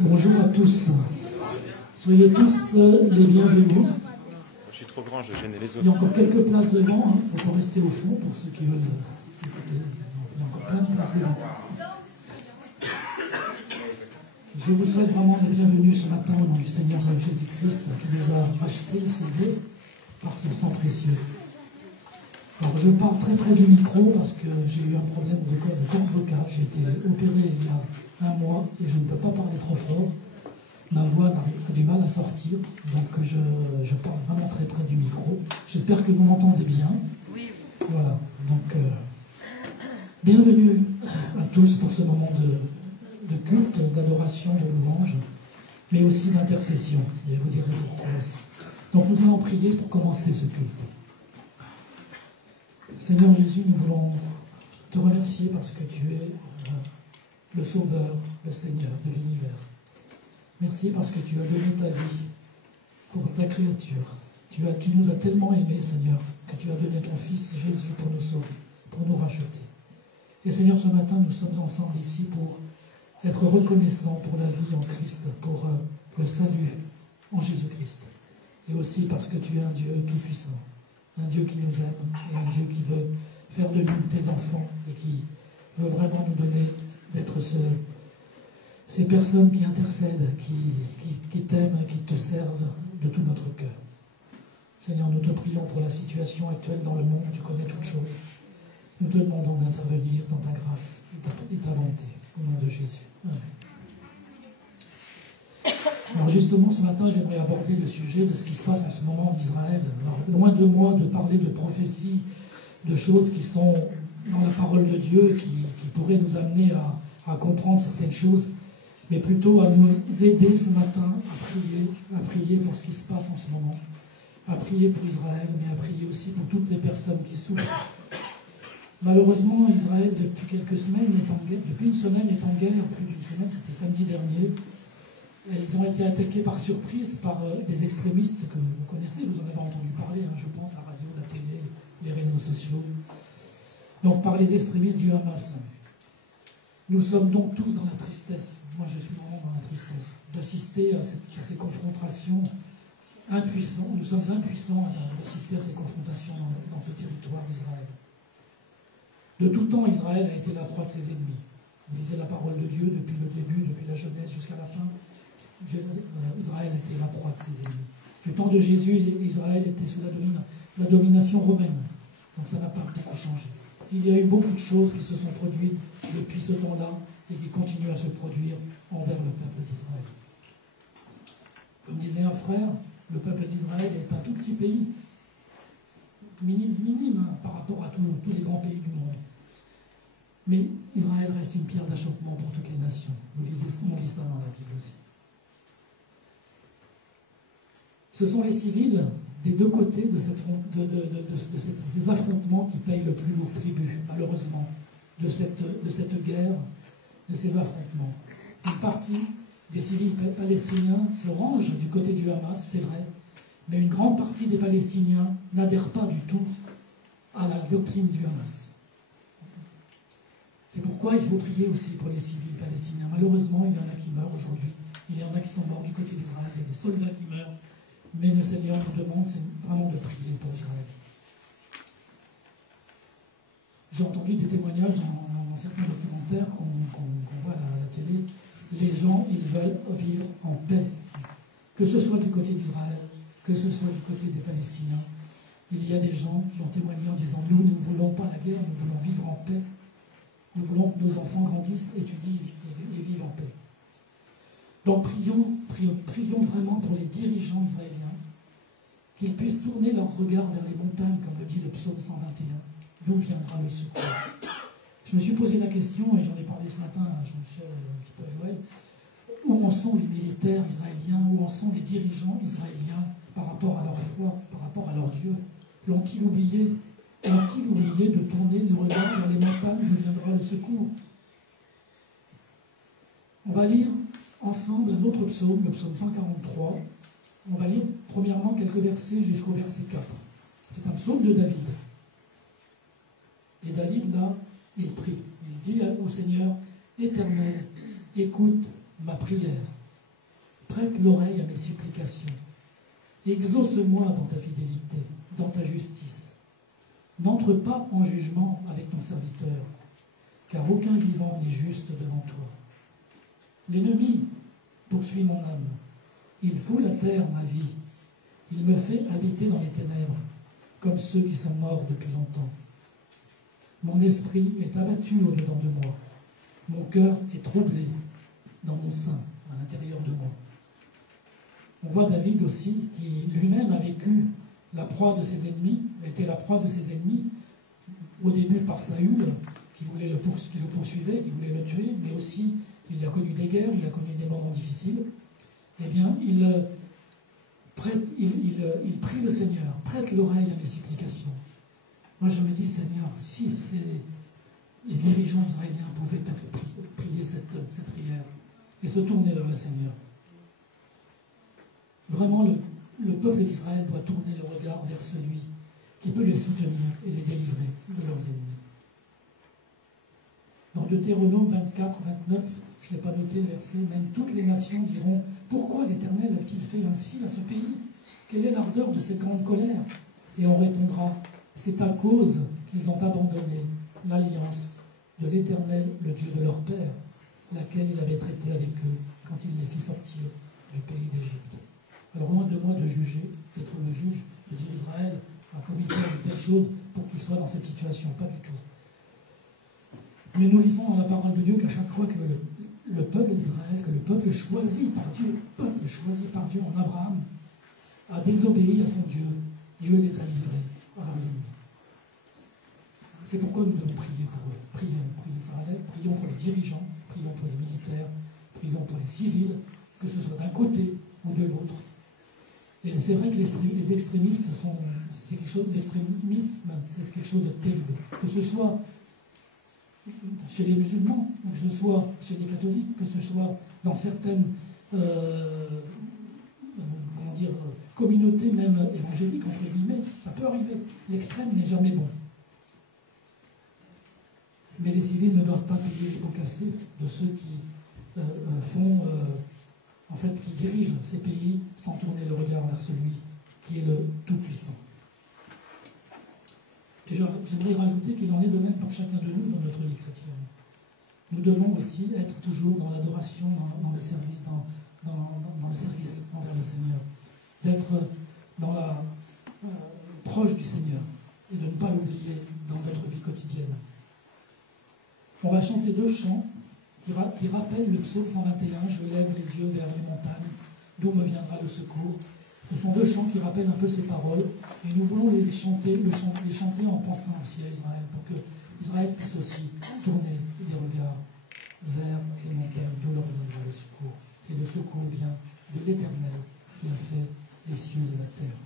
Bonjour à tous. Soyez tous les bienvenus. Je suis trop grand, je gêne les autres. Il y a encore quelques places devant. Il ne faut pas rester au fond pour ceux qui veulent écouter. Il y a encore plein de places devant. Je vous souhaite vraiment la bienvenue ce matin au nom du Seigneur Jésus-Christ qui nous a rachetés, sauvés par son sang précieux. Alors je parle très près du micro parce que j'ai eu un problème de corde vocale. J'ai été opéré il y a 1 mois et je ne peux pas parler trop fort. Ma voix a du mal à sortir, donc je parle vraiment très près du micro. J'espère que vous m'entendez bien. Oui. Voilà, donc bienvenue à tous pour ce moment de culte, d'adoration, de louange, mais aussi d'intercession. Et je vous dirai pourquoi aussi. Donc nous allons prier pour commencer ce culte. Seigneur Jésus, nous voulons te remercier parce que tu es le Sauveur, le Seigneur de l'univers. Merci parce que tu as donné ta vie pour ta créature. Tu nous as tellement aimés, Seigneur, que tu as donné ton Fils Jésus pour nous sauver, pour nous racheter. Et Seigneur, ce matin, nous sommes ensemble ici pour être reconnaissants pour la vie en Christ, pour le salut en Jésus-Christ. Et aussi parce que tu es un Dieu tout-puissant, un Dieu qui nous aime et un Dieu qui veut faire de nous tes enfants et qui veut vraiment nous donner d'être ces personnes qui intercèdent, qui t'aiment, qui te servent de tout notre cœur. Seigneur, nous te prions pour la situation actuelle dans le monde, tu connais toutes choses. Nous te demandons d'intervenir dans ta grâce et ta bonté, au nom de Jésus. Amen. Alors justement, ce matin, j'aimerais aborder le sujet de ce qui se passe en ce moment en Israël. Alors, loin de moi de parler de prophéties, de choses qui sont dans la parole de Dieu, qui pourraient nous amener à comprendre certaines choses, mais plutôt à nous aider ce matin à prier pour ce qui se passe en ce moment, à prier pour Israël, mais à prier aussi pour toutes les personnes qui souffrent. Malheureusement, Israël, depuis quelques semaines, est en guerre, depuis une semaine est en guerre, plus d'une semaine, c'était samedi dernier. Ils ont été attaqués par surprise par des extrémistes que vous connaissez, vous en avez entendu parler, je pense, à la radio, la télé, les réseaux sociaux. Donc par les extrémistes du Hamas. Nous sommes donc tous dans la tristesse. Moi, je suis vraiment dans la tristesse d'assister à ces confrontations impuissants. Nous sommes impuissants d'assister à ces confrontations dans ce territoire d'Israël. De tout temps, Israël a été la proie de ses ennemis. Vous lisez la parole de Dieu depuis le début, depuis la Genèse jusqu'à la fin. Israël était la proie de ses ennemis. Du temps de Jésus, Israël était sous la domination romaine. Donc ça n'a pas beaucoup changé. Il y a eu beaucoup de choses qui se sont produites depuis ce temps-là et qui continuent à se produire envers le peuple d'Israël. Comme disait un frère, le peuple d'Israël est un tout petit pays, minime par rapport à tous les grands pays du monde. Mais Israël reste une pierre d'achoppement pour toutes les nations. On lit ça dans la Bible aussi. Ce sont les civils des deux côtés de ces affrontements qui payent le plus lourd tribut, malheureusement, de cette guerre, de ces affrontements. Une partie des civils palestiniens se range du côté du Hamas, c'est vrai, mais une grande partie des Palestiniens n'adhèrent pas du tout à la doctrine du Hamas. C'est pourquoi il faut prier aussi pour les civils palestiniens. Malheureusement, il y en a qui meurent aujourd'hui, il y en a qui sont morts du côté d'Israël, il y a des soldats qui meurent. Mais le Seigneur nous demande, c'est vraiment de prier pour Israël. J'ai entendu des témoignages dans certains documentaires qu'on voit à la télé. Les gens, ils veulent vivre en paix. Que ce soit du côté d'Israël, que ce soit du côté des Palestiniens. Il y a des gens qui ont témoigné en disant, nous ne voulons pas la guerre, nous voulons vivre en paix. Nous voulons que nos enfants grandissent, étudient et vivent en paix. Donc prions vraiment pour les dirigeants israéliens, qu'ils puissent tourner leur regard vers les montagnes, comme le dit le psaume 121. D'où viendra le secours? Je me suis posé la question, et j'en ai parlé ce matin à Jean-Michel, un petit peu à Joël, où en sont les militaires israéliens, où en sont les dirigeants israéliens par rapport à leur foi, par rapport à leur Dieu? L'ont-ils oublié? Ont-ils oublié de tourner le regard vers les montagnes d'où viendra le secours? On va lire ensemble un autre psaume, le psaume 143. On va lire premièrement quelques versets jusqu'au verset 4. C'est un psaume de David. Et David, là, il prie. Il dit au Seigneur, Éternel, écoute ma prière. Prête l'oreille à mes supplications. Exauce-moi dans ta fidélité, dans ta justice. N'entre pas en jugement avec ton serviteur, car aucun vivant n'est juste devant toi. L'ennemi poursuit mon âme. Il foule à terre ma vie. Il me fait habiter dans les ténèbres, comme ceux qui sont morts depuis longtemps. Mon esprit est abattu au-dedans de moi. Mon cœur est troublé dans mon sein, à l'intérieur de moi. On voit David aussi, qui lui-même a vécu la proie de ses ennemis, était la proie de ses ennemis, au début par Saül, qui le poursuivait, qui voulait le tuer, mais aussi il a connu des guerres, il a connu des moments difficiles. Eh bien, il prie le Seigneur, prête l'oreille à mes supplications. Moi, je me dis, Seigneur, si les dirigeants israéliens pouvaient peut-être prier cette prière et se tourner vers le Seigneur. Vraiment, le peuple d'Israël doit tourner le regard vers celui qui peut les soutenir et les délivrer de leurs ennemis. Dans Deutéronome 24, 29, je n'ai pas noté le verset, même toutes les nations diront « Pourquoi l'Éternel a-t-il fait ainsi à ce pays? Quelle est l'ardeur de cette grande colère ?» Et on répondra « C'est à cause qu'ils ont abandonné l'alliance de l'Éternel, le Dieu de leur père, laquelle il avait traité avec eux quand il les fit sortir du pays d'Égypte. » Alors loin de moi de juger, d'être le juge, de dire Israël a commis telle chose pour qu'il soit dans cette situation, pas du tout. Mais nous lisons dans la parole de Dieu qu'à chaque fois que le peuple d'Israël, que le peuple choisi par Dieu en Abraham, a désobéi à son Dieu, Dieu les a livrés à leurs ennemis. C'est pourquoi nous devons prier pour eux. Prions pour Israël, prions pour les dirigeants, prions pour les militaires, prions pour les civils, que ce soit d'un côté ou de l'autre. Et c'est vrai que les extrémistes c'est quelque chose d'extrémiste, c'est quelque chose de terrible. Que ce soit chez les musulmans, que ce soit chez les catholiques, que ce soit dans certaines communautés même évangéliques, entre guillemets, ça peut arriver. L'extrême n'est jamais bon. Mais les civils ne doivent pas payer les pots cassés de ceux qui qui dirigent ces pays sans tourner le regard vers celui qui est le Tout-Puissant. Et j'aimerais rajouter qu'il en est de même pour chacun de nous dans notre vie chrétienne. Nous devons aussi être toujours dans l'adoration, dans le service, dans le service envers le Seigneur. D'être proche du Seigneur et de ne pas l'oublier dans notre vie quotidienne. On va chanter 2 chants qui rappellent le psaume 121, « Je lève les yeux vers les montagnes, d'où me viendra le secours ». Ce sont 2 chants qui rappellent un peu ces paroles, et nous voulons les chanter en pensant aussi à Israël, pour que Israël puisse aussi tourner les regards vers les montagnes, d'où leur viendra le secours. Et le secours vient de l'Éternel qui a fait les cieux et la terre.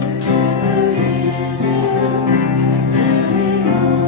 Je lève les yeux vers les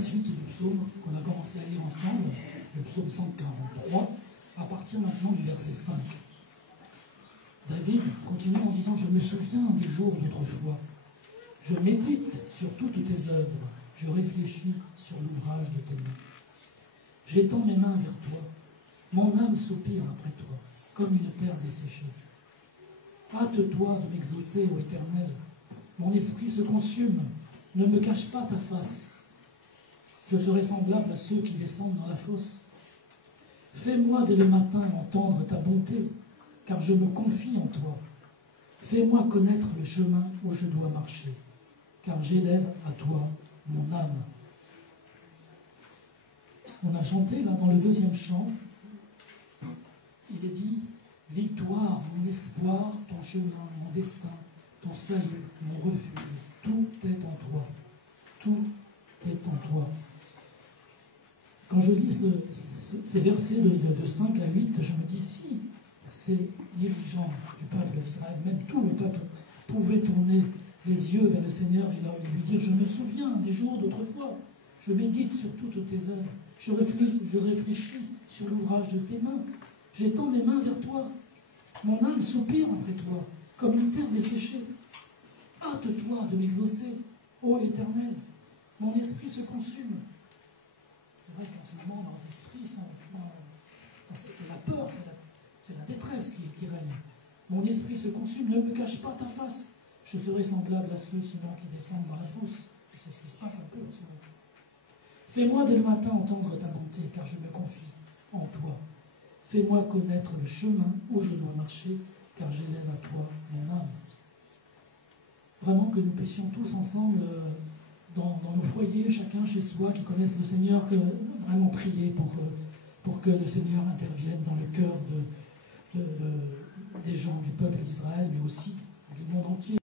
suite du psaume qu'on a commencé à lire ensemble, le psaume 143, à partir maintenant du verset 5. David continue en disant « Je me souviens des jours d'autrefois. Je médite sur toutes tes œuvres. Je réfléchis sur l'ouvrage de tes mains. J'étends mes mains vers toi. Mon âme soupire après toi, comme une terre desséchée. Hâte-toi de m'exaucer, ô Éternel. Mon esprit se consume. Ne me cache pas ta face. Je serai semblable à ceux qui descendent dans la fosse. Fais-moi dès le matin entendre ta bonté, car je me confie en toi. Fais-moi connaître le chemin où je dois marcher, car j'élève à toi mon âme. » On a chanté là dans le deuxième chant, il est dit « Victoire, mon espoir, ton chemin, mon destin, ton salut, mon refuge, tout est en toi. Tout est en toi. » Quand je lis ces versets de 5 à 8, je me dis si ces dirigeants du peuple d'Israël, même tout le peuple, pouvaient tourner les yeux vers le Seigneur et lui dire « Je me souviens des jours d'autrefois, je médite sur toutes tes œuvres, je réfléchis sur l'ouvrage de tes mains, j'étends mes mains vers toi, mon âme soupire après toi, comme une terre desséchée. Hâte-toi de m'exaucer, ô Éternel, mon esprit se consume. » C'est vrai qu'en ce moment, leurs esprits sont... C'est la peur, c'est la détresse qui règne. Mon esprit se consume, ne me cache pas ta face. Je serai semblable à ceux sinon qui descendent dans la fosse. C'est ce qui se passe un peu en ce moment. Fais-moi dès le matin entendre ta bonté, car je me confie en toi. Fais-moi connaître le chemin où je dois marcher, car j'élève à toi mon âme. Vraiment que nous puissions tous ensemble, dans nos foyers, chacun chez soi, qui connaissent le Seigneur, vraiment prier pour que le Seigneur intervienne dans le cœur des gens du peuple d'Israël, mais aussi du monde entier.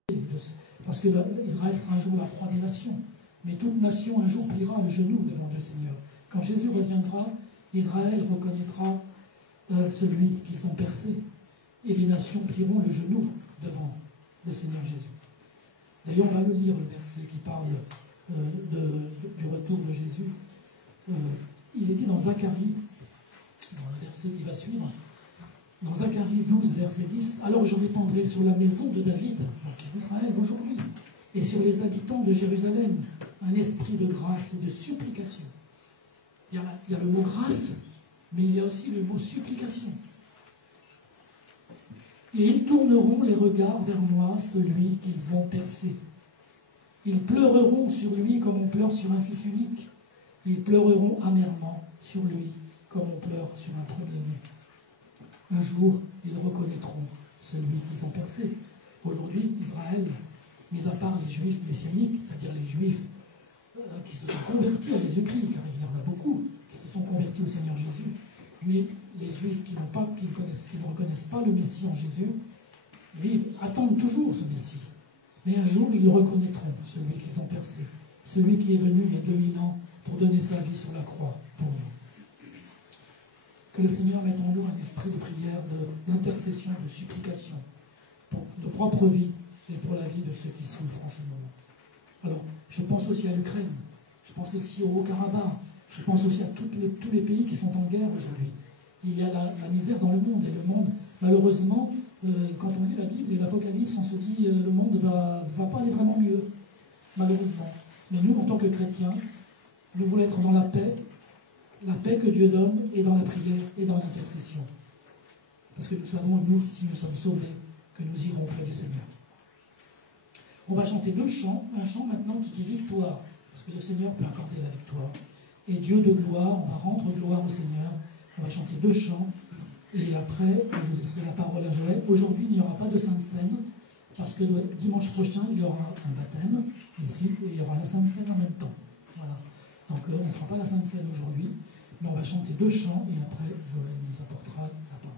Parce que Israël sera un jour la proie des nations. Mais toute nation un jour pliera le genou devant le Seigneur. Quand Jésus reviendra, Israël reconnaîtra celui qu'ils ont percé. Et les nations plieront le genou devant le Seigneur Jésus. D'ailleurs, on va le lire, le verset qui parle du retour de Jésus. Il est dit dans Zacharie, dans le verset qui va suivre, dans Zacharie 12, verset 10, « Alors je répandrai sur la maison de David, donc Israël aujourd'hui, et sur les habitants de Jérusalem, un esprit de grâce et de supplication. » Il y a le mot grâce, mais il y a aussi le mot supplication. « Et ils tourneront les regards vers moi, celui qu'ils ont percé. Ils pleureront sur lui comme on pleure sur un fils unique. Ils pleureront amèrement sur lui comme on pleure sur un premier-né. Un jour, ils reconnaîtront celui qu'ils ont percé. » Aujourd'hui, Israël, mis à part les juifs messianiques, c'est-à-dire les juifs qui se sont convertis à Jésus-Christ, car il y en a beaucoup qui se sont convertis au Seigneur Jésus, mais les juifs qui ne reconnaissent pas le Messie en Jésus, attendent toujours ce Messie. Mais un jour, ils le reconnaîtront, celui qu'ils ont percé, celui qui est venu il y a 2000 ans pour donner sa vie sur la croix pour nous. Que le Seigneur mette en nous un esprit de prière, d'intercession, de supplication, pour nos propres vies et pour la vie de ceux qui souffrent en ce moment. Alors, je pense aussi à l'Ukraine, je pense aussi au Haut-Karabakh, je pense aussi à tous les pays qui sont en guerre aujourd'hui. Il y a la misère dans le monde, et le monde, malheureusement, quand on lit la Bible et l'Apocalypse, on se dit le monde ne va pas aller vraiment mieux, malheureusement. Mais nous, en tant que chrétiens, nous voulons être dans la paix que Dieu donne, et dans la prière et dans l'intercession. Parce que nous savons, nous, si nous sommes sauvés, que nous irons près du Seigneur. On va chanter 2 chants, un chant maintenant qui dit victoire, parce que le Seigneur peut accorder la victoire. Et Dieu de gloire, on va rendre gloire au Seigneur. On va chanter 2 chants, et après, je laisserai la parole à Joël. Aujourd'hui, il n'y aura pas de Sainte Seine, parce que dimanche prochain, il y aura un baptême, ici, et il y aura la Sainte Seine en même temps. Voilà. Donc, on ne fera pas la Sainte Seine aujourd'hui, mais on va chanter 2 chants, et après, Joël nous apportera la parole.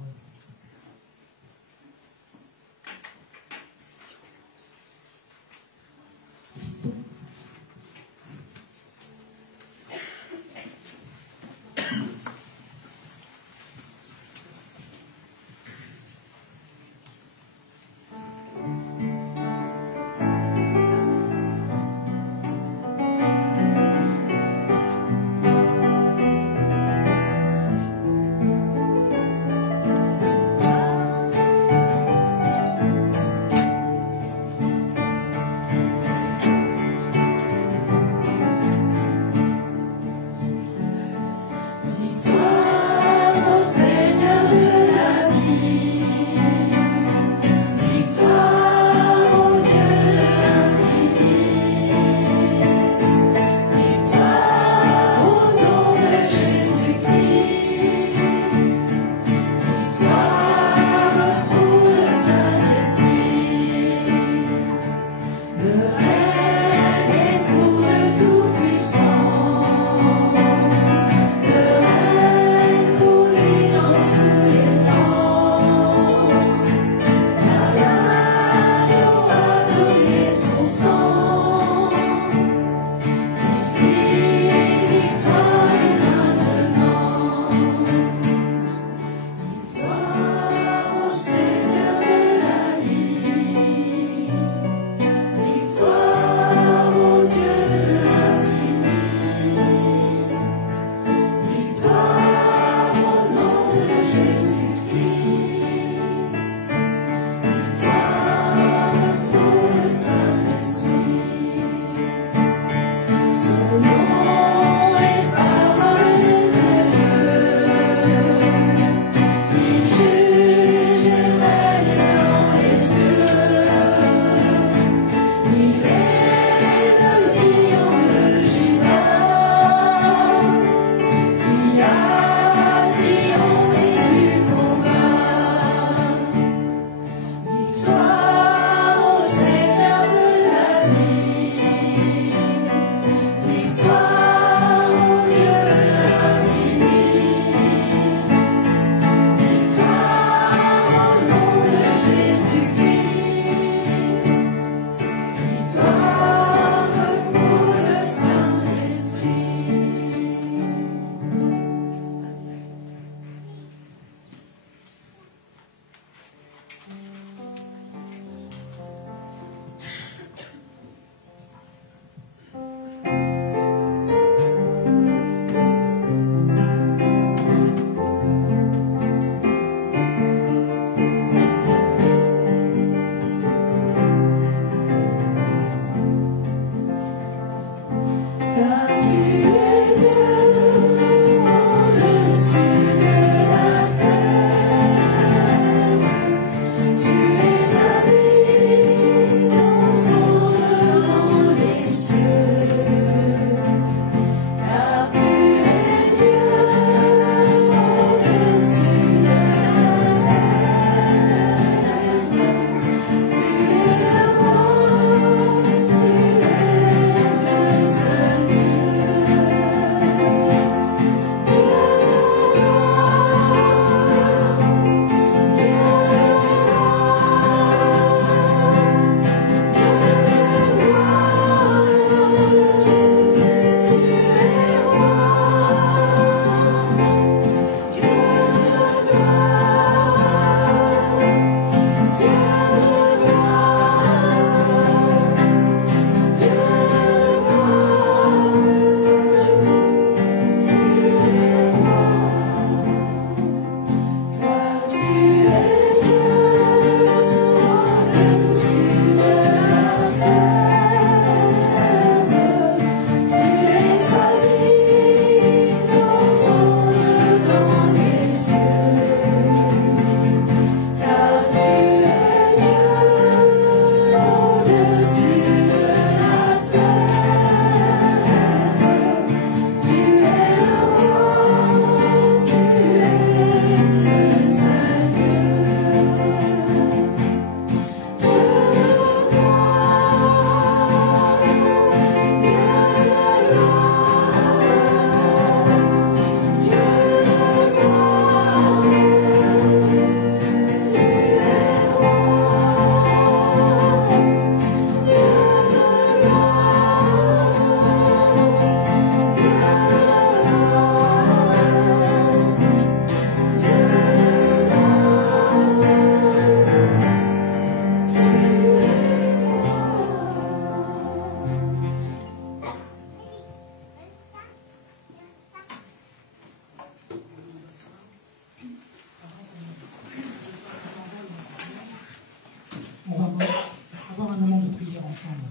ensemble.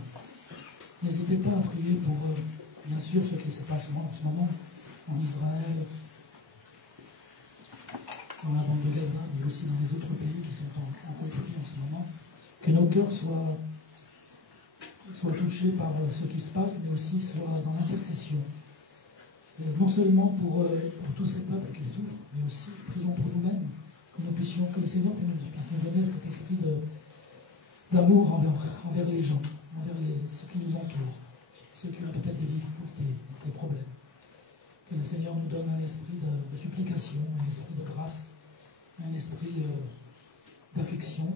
N'hésitez pas à prier pour, bien sûr, ce qui se passe en ce moment en Israël, dans la bande de Gaza, mais aussi dans les autres pays qui sont en conflit en ce moment. Que nos cœurs soient touchés par ce qui se passe, mais aussi soient dans l'intercession. Non seulement pour tous ces peuples qui souffrent, mais aussi prions pour nous-mêmes, que le Seigneur puisse nous donner cet esprit d'amour envers les gens, envers ceux qui nous entourent, ceux qui ont peut-être des difficultés, des problèmes. Que le Seigneur nous donne un esprit de supplication, un esprit de grâce, un esprit d'affection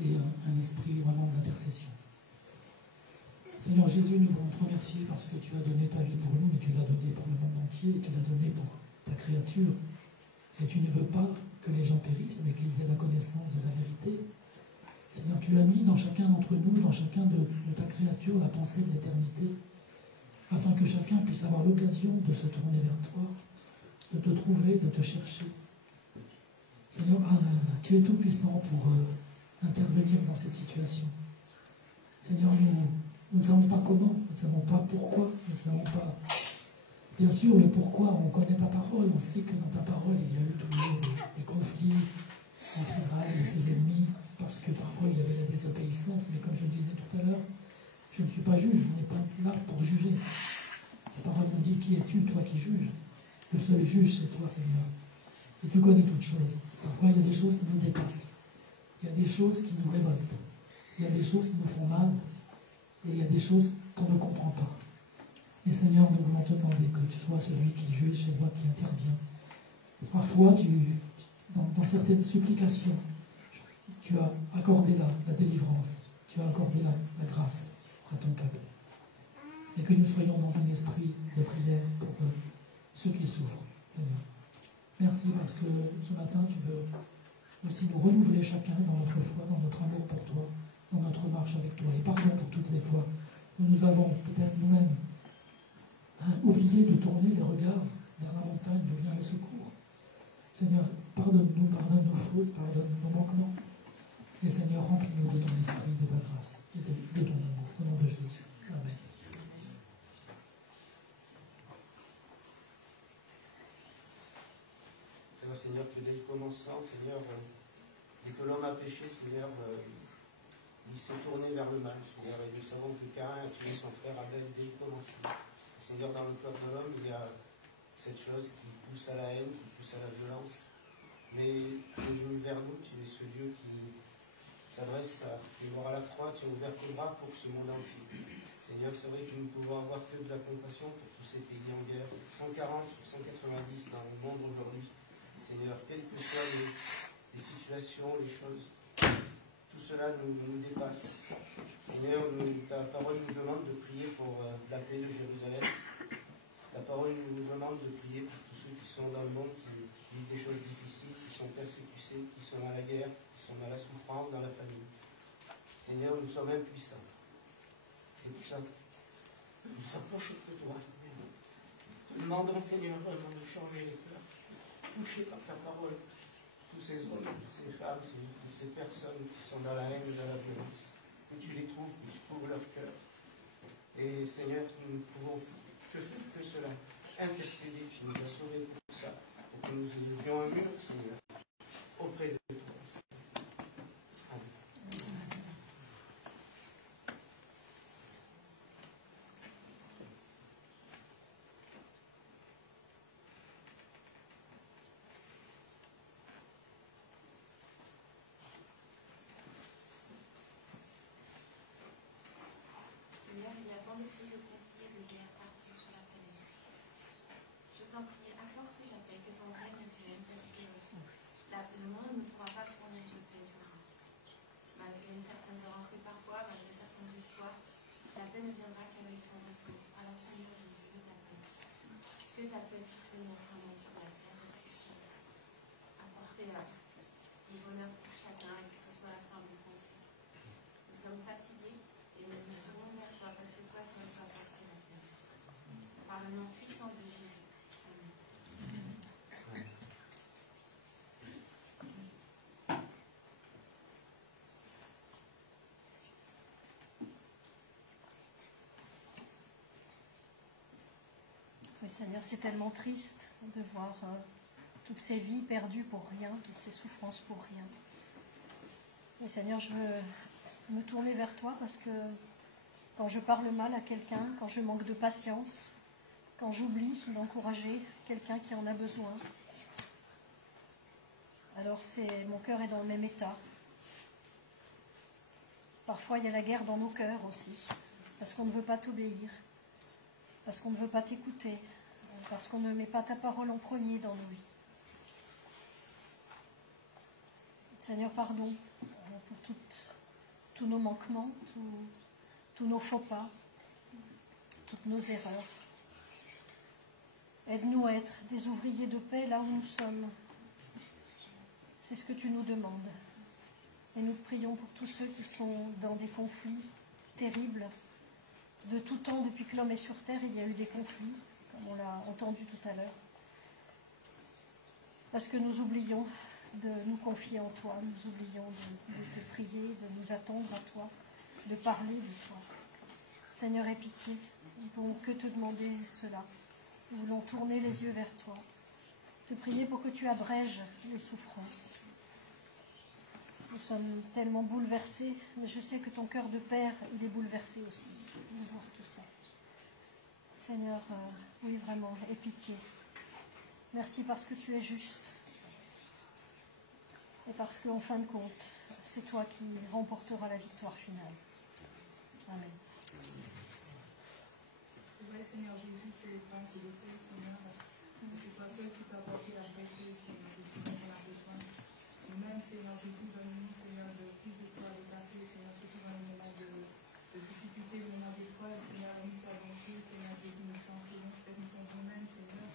et un esprit vraiment d'intercession. Seigneur Jésus, nous voulons te remercier parce que tu as donné ta vie pour nous, mais tu l'as donné pour le monde entier, et tu l'as donné pour ta créature. Et tu ne veux pas que les gens périssent, mais qu'ils aient la connaissance de la vérité. Seigneur, tu as mis dans chacun d'entre nous, dans chacun de ta créature, la pensée de l'éternité, afin que chacun puisse avoir l'occasion de se tourner vers toi, de te trouver, de te chercher. Seigneur, tu es tout puissant pour intervenir dans cette situation. Seigneur, nous ne savons pas comment, nous ne savons pas pourquoi, nous ne savons pas. Bien sûr, le pourquoi, on connaît ta parole, on sait que dans ta parole, il y a eu toujours des conflits entre Israël et ses ennemis, parce que parfois il y avait la désobéissance, mais comme je le disais tout à l'heure, je ne suis pas juge, je n'ai pas là pour juger. Ta parole nous dit, qui es-tu, toi qui juges? Le seul juge, c'est toi, Seigneur. Et tu connais toutes choses. Parfois, il y a des choses qui nous dépassent. Il y a des choses qui nous révoltent. Il y a des choses qui nous font mal. Et il y a des choses qu'on ne comprend pas. Et Seigneur, nous voulons te demander que tu sois celui qui juge, c'est toi qui intervient. Parfois, dans certaines supplications, tu as accordé la délivrance. Tu as accordé la grâce à ton peuple. Et que nous soyons dans un esprit de prière pour ceux qui souffrent, Seigneur. Merci parce que ce matin, tu veux aussi nous renouveler chacun dans notre foi, dans notre amour pour toi, dans notre marche avec toi. Et pardon pour toutes les fois où nous avons peut-être nous-mêmes oublié de tourner les regards vers la montagne d'où vient le secours. Seigneur, pardonne-nous, pardonne nos fautes, pardonne nos manquements. Et Seigneur, remplis-nous de ton esprit, de ta grâce et de ton amour. Au nom de Jésus. Amen. Seigneur, tu es dès le commencement, Seigneur, dès que l'homme a péché, Seigneur, il s'est tourné vers le mal, Seigneur, et nous savons que Caïn a tué son frère Abel dès le commencement. Seigneur, dans le cœur de l'homme, il y a cette chose qui pousse à la haine, qui pousse à la violence, mais tu es venu vers nous, tu es ce Dieu qui s'adresse qui est mort à la croix, tu as ouvert tes bras pour ce monde entier. Seigneur, c'est vrai que nous ne pouvons avoir que de la compassion pour tous ces pays en guerre, 140 sur 190 dans le monde aujourd'hui. Seigneur, quelles que soient les situations, les choses, tout cela nous dépasse. Seigneur, ta parole nous demande de prier pour la paix de Jérusalem. La parole nous demande de prier pour tous ceux qui sont dans le monde, qui vivent des choses difficiles, qui sont persécutés, qui sont à la guerre, qui sont dans la souffrance, dans la famille. Seigneur, nous sommes impuissants. C'est pour ça que nous s'approchons de toi, Seigneur. Te demandons, Seigneur, vraiment de changer les cœurs, touchés par ta parole, tous ces hommes, toutes ces femmes, toutes ces personnes qui sont dans la haine et dans la violence. Que tu les trouves, que tu trouves leur cœur. Et Seigneur, nous ne pouvons que faire que cela, intercéder, qui nous a sauvés pour ça, pour que nous ayons un mur, Seigneur, auprès de toi. Amen. Seigneur, il y a tant de pays de conflits et de guerres partout sur la planète. Je t'en prie, apporte la paix, que ton règne vienne, parce que le monde ne pourra pas fournir une paix durable. Malgré certaines avancées parfois, malgré certains espoirs, la paix ne viendra qu'avec ton retour. Alors Seigneur Jésus, que ta paix puisse venir vraiment sur la terre de puissance. Apporter du bonheur pour chacun et que ce soit la fin du conflit. Nous sommes fatigués et nous nous tournons vers toi parce que toi, seul tu apporter la paix. Par le nom puissant de Jésus. Amen. Oui, Seigneur, c'est tellement triste de voir toutes ces vies perdues pour rien, toutes ces souffrances pour rien. Et Seigneur, je veux me tourner vers toi parce que quand je parle mal à quelqu'un, quand je manque de patience, quand j'oublie d'encourager quelqu'un qui en a besoin, alors mon cœur est dans le même état. Parfois, il y a la guerre dans nos cœurs aussi, parce qu'on ne veut pas t'obéir, parce qu'on ne veut pas t'écouter, parce qu'on ne met pas ta parole en premier dans nos vies. Seigneur, pardon pour tous nos manquements, tous nos faux pas, toutes nos erreurs. Aide-nous à être des ouvriers de paix là où nous sommes. C'est ce que tu nous demandes. Et nous te prions pour tous ceux qui sont dans des conflits terribles. De tout temps, depuis que l'homme est sur terre, il y a eu des conflits, comme on l'a entendu tout à l'heure. Parce que nous oublions de nous confier en toi, nous oublions de te prier, de nous attendre à toi, de parler de toi. Seigneur, aie pitié, nous ne pouvons que te demander cela. Nous voulons tourner les yeux vers toi, te prier pour que tu abrèges les souffrances. Nous sommes tellement bouleversés, mais je sais que ton cœur de père, il est bouleversé aussi de voir tout ça. Seigneur, oui vraiment, aie pitié. Merci parce que tu es juste. Et parce qu'en fin de compte, c'est toi qui remporteras la victoire finale. Amen. C'est vrai, Seigneur Jésus, tu es le prince de paix, Seigneur. C'est toi seul qui peux apporter la paix, Seigneur Jésus, dont on a besoin. Nous-mêmes, Seigneur Jésus, donne-nous, Seigneur, de plus de toi, de ta paix, Seigneur, surtout dans les moments de difficulté, les moments d'épreuve, Seigneur, nous t'avons fait, Seigneur Jésus, nous t'en prions, peut-être nous tombons même, Seigneur.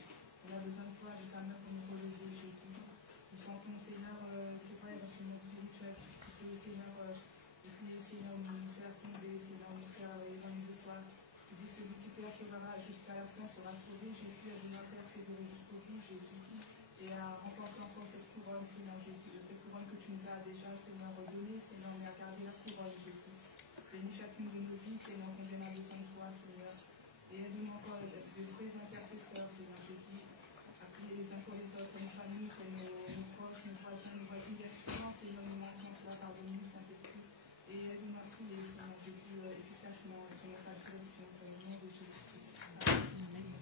On a besoin de toi, de ta main pour nous relever, Jésus. Nous sentons, Seigneur, c'est vrai, dans ce monde spirituel, tu peux, Seigneur, essayer, Seigneur, de nous faire tomber, Seigneur, nous faire évanouir de toi. Tu dis, celui qui persévérera jusqu'à la fin sera sauvé. Jésus a besoin de persévérer jusqu'au bout, Jésus. Et à remporter encore cette couronne, Seigneur Jésus, cette couronne que tu nous as déjà, Seigneur, redonnée, Seigneur, mais à garder la couronne, Jésus. Bénis chacune de nos vies, Seigneur, combien on a besoin de toi, Seigneur. Et aide-nous encore de vrais intercesseurs, Seigneur Jésus, à prier les uns pour les autres, nos familles, nos proches, nos voisins, nos voisines, bien sûr, Seigneur, nous manquons cela, pardonne-nous, Saint-Esprit. Et aide-nous à prier, Seigneur Jésus, efficacement, selon ta direction, dans le nom de Jésus-Christ. Amen.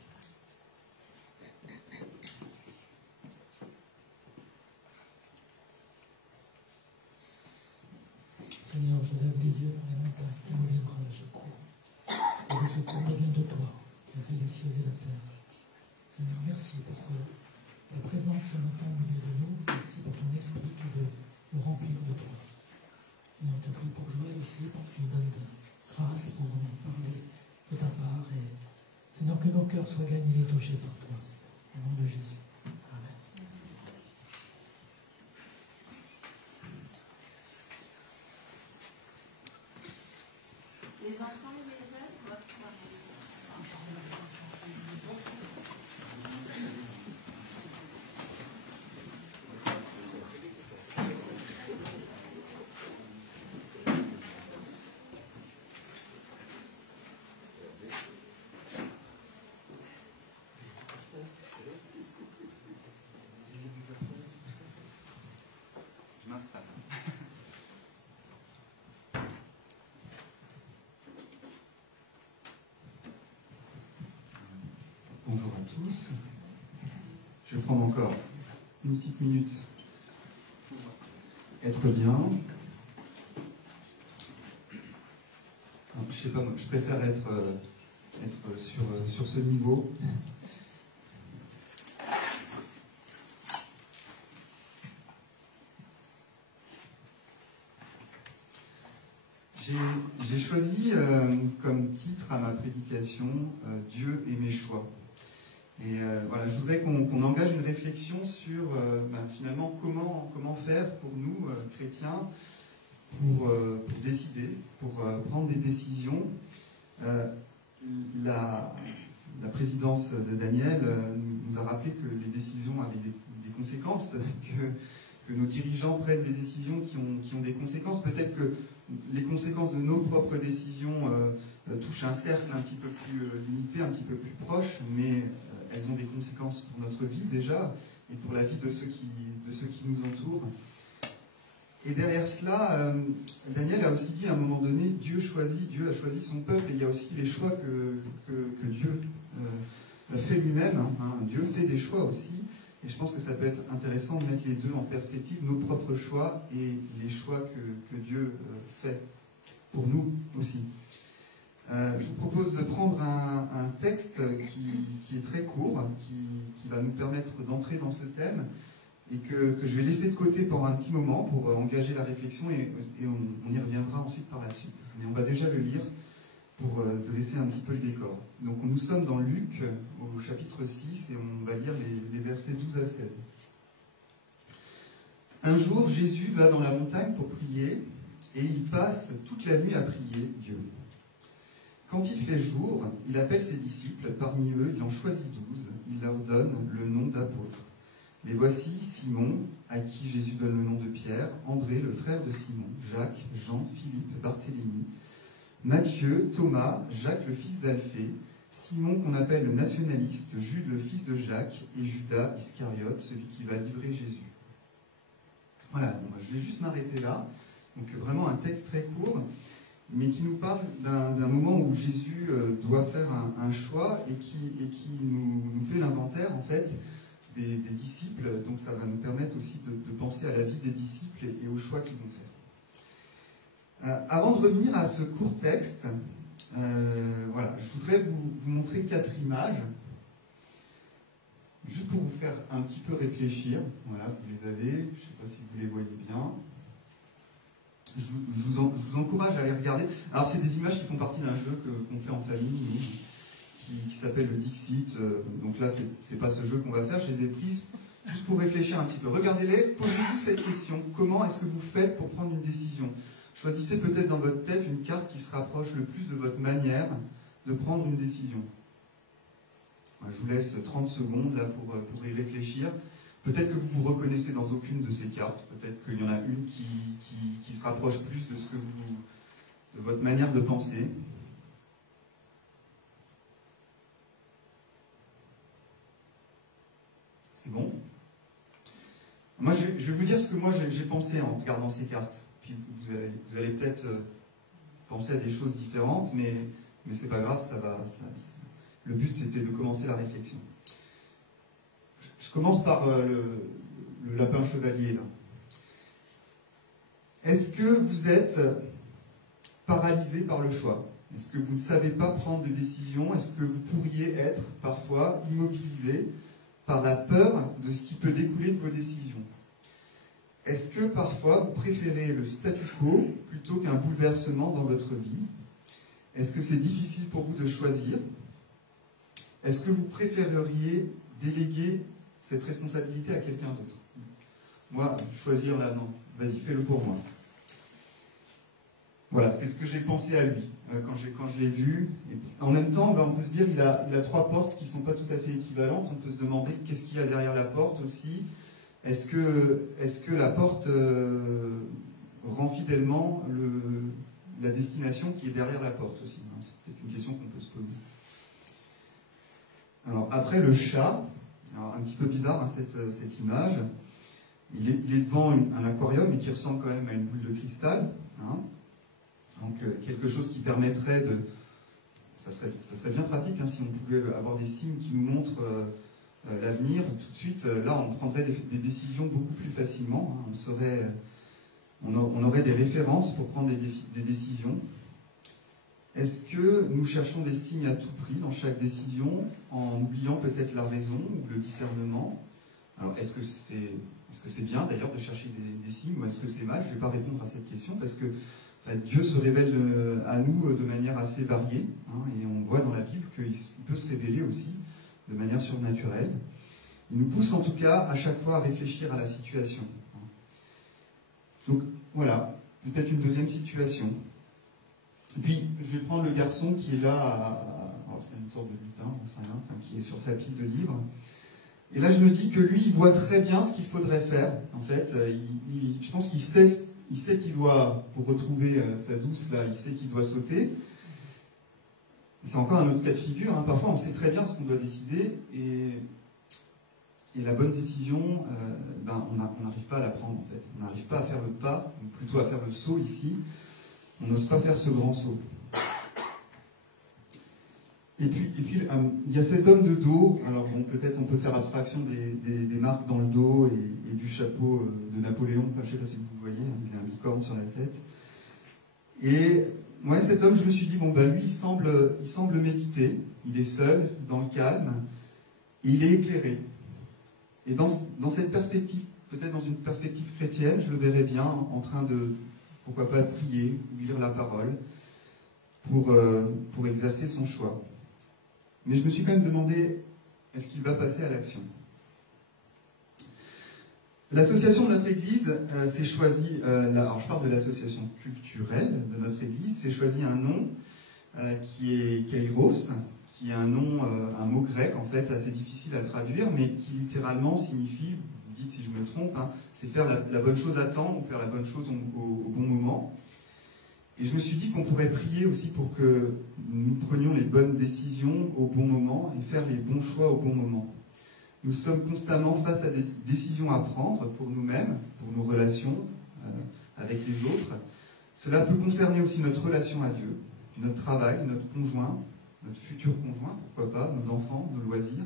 Seigneur, je lève les yeux vers les montagnes, d'où nous viendra le secours. Et le secours nous vient de toi, qui as fait les cieux et la terre. Seigneur, merci pour ta présence ce matin au milieu de nous. Merci pour ton esprit qui veut nous remplir de toi. Seigneur, je te prie pour Joël aussi, pour que tu nous donnes de grâce pour nous parler de ta part. Et Seigneur, que nos cœurs soient gagnés et touchés par toi. Au nom de Jésus. Amen. Les enfants et les jeunes doivent pouvoir Je m'installe. Bonjour à tous. Je vais prendre encore une petite minute pour être bien. Je sais pas, moi, je préfère être sur ce niveau. J'ai choisi comme titre à ma prédication Dieu et mes choix. Et voilà, je voudrais qu'on engage une réflexion sur finalement comment faire pour nous, chrétiens, pour décider, pour prendre des décisions. La présidence de Daniel nous a rappelé que les décisions avaient des conséquences, que nos dirigeants prennent des décisions qui ont des conséquences. Peut-être que les conséquences de nos propres décisions touchent un cercle un petit peu plus limité, un petit peu plus proche, mais elles ont des conséquences pour notre vie déjà, et pour la vie de ceux qui nous entourent. Et derrière cela, Daniel a aussi dit à un moment donné, Dieu a choisi son peuple, et il y a aussi les choix que Dieu fait lui-même. Dieu fait des choix aussi, et je pense que ça peut être intéressant de mettre les deux en perspective, nos propres choix et les choix que Dieu fait pour nous aussi. Je vous propose de prendre un texte qui est très court, qui va nous permettre d'entrer dans ce thème, et que je vais laisser de côté pendant un petit moment pour engager la réflexion, et on y reviendra ensuite par la suite. Mais on va déjà le lire pour dresser un petit peu le décor. Donc nous sommes dans Luc, au chapitre 6, et on va lire les versets 12 à 16. Un jour, Jésus va dans la montagne pour prier, et il passe toute la nuit à prier Dieu. Quand il fait jour, il appelle ses disciples, parmi eux il en choisit 12, il leur donne le nom d'apôtres. Les voici: Simon, à qui Jésus donne le nom de Pierre, André, le frère de Simon, Jacques, Jean, Philippe, Barthélemy, Matthieu, Thomas, Jacques le fils d'Alphée, Simon qu'on appelle le nationaliste, Jude le fils de Jacques, et Judas Iscariote, celui qui va livrer Jésus. Voilà, je vais juste m'arrêter là. Donc vraiment un texte très court, mais qui nous parle d'un moment où Jésus doit faire un choix, et qui nous fait l'inventaire en fait des disciples. Donc ça va nous permettre aussi de penser à la vie des disciples et aux choix qu'ils vont faire. Avant de revenir à ce court texte, voilà, je voudrais vous montrer 4 images, juste pour vous faire un petit peu réfléchir. Voilà, vous les avez, je ne sais pas si vous les voyez bien. Je vous encourage à les regarder. Alors c'est des images qui font partie d'un jeu qu'on fait en famille, nous, qui s'appelle le Dixit. Donc là, c'est pas ce jeu qu'on va faire, je les ai prises juste pour réfléchir un petit peu. Regardez-les, posez-vous cette question. Comment est-ce que vous faites pour prendre une décision? Choisissez peut-être dans votre tête une carte qui se rapproche le plus de votre manière de prendre une décision. Je vous laisse 30 secondes là pour y réfléchir. Peut-être que vous vous reconnaissez dans aucune de ces cartes. Peut-être qu'il y en a une qui se rapproche plus de votre manière de penser. C'est bon? Moi, je vais vous dire ce que moi j'ai pensé en regardant ces cartes. Puis vous allez peut-être penser à des choses différentes, mais c'est pas grave, le but c'était de commencer la réflexion. Je commence par le lapin chevalier là. Est-ce que vous êtes paralysé par le choix? Est-ce que vous ne savez pas prendre de décision? Est-ce que vous pourriez être parfois immobilisé par la peur de ce qui peut découler de vos décisions? Est-ce que parfois vous préférez le statu quo plutôt qu'un bouleversement dans votre vie? Est-ce que c'est difficile pour vous de choisir? Est-ce que vous préféreriez déléguer cette responsabilité à quelqu'un d'autre? Moi, choisir là, non. Vas-y, fais-le pour moi. Voilà, c'est ce que j'ai pensé à lui quand je l'ai vu. Et en même temps, on peut se dire il a 3 portes qui ne sont pas tout à fait équivalentes. On peut se demander qu'est-ce qu'il y a derrière la porte aussi. Est-ce que la porte rend fidèlement la destination qui est derrière la porte aussi? C'est peut-être une question qu'on peut se poser. Alors après le chat, alors, un petit peu bizarre cette image. Il est devant un aquarium et qui ressemble quand même à une boule de cristal. Donc quelque chose qui permettrait de... Ça serait bien pratique si on pouvait avoir des signes qui nous montrent l'avenir tout de suite. Là, on prendrait des décisions beaucoup plus facilement. On aurait des références pour prendre des décisions. Est-ce que nous cherchons des signes à tout prix dans chaque décision, en oubliant peut-être la raison ou le discernement? Alors, est-ce que c'est bien d'ailleurs de chercher des signes, ou est-ce que c'est mal? Je ne vais pas répondre à cette question parce que Dieu se révèle à nous de manière assez variée, et on voit dans la Bible qu'il peut se révéler aussi de manière surnaturelle. Il nous pousse en tout cas à chaque fois à réfléchir à la situation. Donc voilà, peut-être une deuxième situation. Et puis je vais prendre le garçon qui est là, c'est une sorte de lutin, qui est sur sa pile de livres. Et là je me dis que lui, il voit très bien ce qu'il faudrait faire. En fait, je pense qu'il sait qu'il doit, pour retrouver sa douce là, il sait qu'il doit sauter. C'est encore un autre cas de figure. Hein. Parfois, on sait très bien ce qu'on doit décider et la bonne décision, on n'arrive pas à la prendre en fait. On n'arrive pas à faire le pas, ou plutôt à faire le saut ici. On n'ose pas faire ce grand saut. Et puis, il y a cet homme de dos. Alors bon, peut-être on peut faire abstraction des marques dans le dos et du chapeau de Napoléon. Enfin, je ne sais pas si vous voyez, il a un bicorne sur la tête. Et ouais, cet homme, je me suis dit, lui, il semble méditer. Il est seul, dans le calme, et il est éclairé. Et dans cette perspective, peut-être dans une perspective chrétienne, je le verrais bien en train de, pourquoi pas, prier, lire la parole, pour exercer son choix. Mais je me suis quand même demandé, est-ce qu'il va passer à l'action ? L'association de notre Église s'est choisi, alors je parle de l'association culturelle de notre Église, s'est choisi un nom qui est Kairos, qui est un mot grec en fait assez difficile à traduire, mais qui littéralement signifie, vous dites si je me trompe, c'est faire la bonne chose à temps ou faire la bonne chose au bon moment. Et je me suis dit qu'on pourrait prier aussi pour que nous prenions les bonnes décisions au bon moment et faire les bons choix au bon moment. Nous sommes constamment face à des décisions à prendre pour nous-mêmes, pour nos relations avec les autres. Cela peut concerner aussi notre relation à Dieu, notre travail, notre conjoint, notre futur conjoint, pourquoi pas, nos enfants, nos loisirs.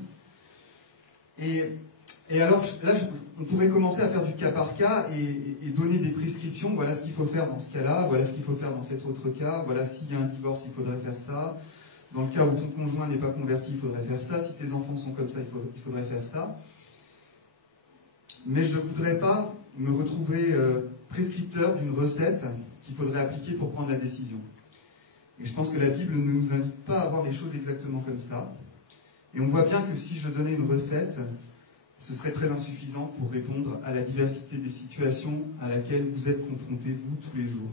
Et alors, là, on pourrait commencer à faire du cas par cas et donner des prescriptions. Voilà ce qu'il faut faire dans ce cas-là, voilà ce qu'il faut faire dans cet autre cas, voilà s'il y a un divorce, il faudrait faire ça. Dans le cas où ton conjoint n'est pas converti, il faudrait faire ça. Si tes enfants sont comme ça, il faudrait faire ça. Mais je ne voudrais pas me retrouver prescripteur d'une recette qu'il faudrait appliquer pour prendre la décision. Et je pense que la Bible ne nous invite pas à voir les choses exactement comme ça. Et on voit bien que si je donnais une recette, ce serait très insuffisant pour répondre à la diversité des situations à laquelle vous êtes confrontés, vous, tous les jours.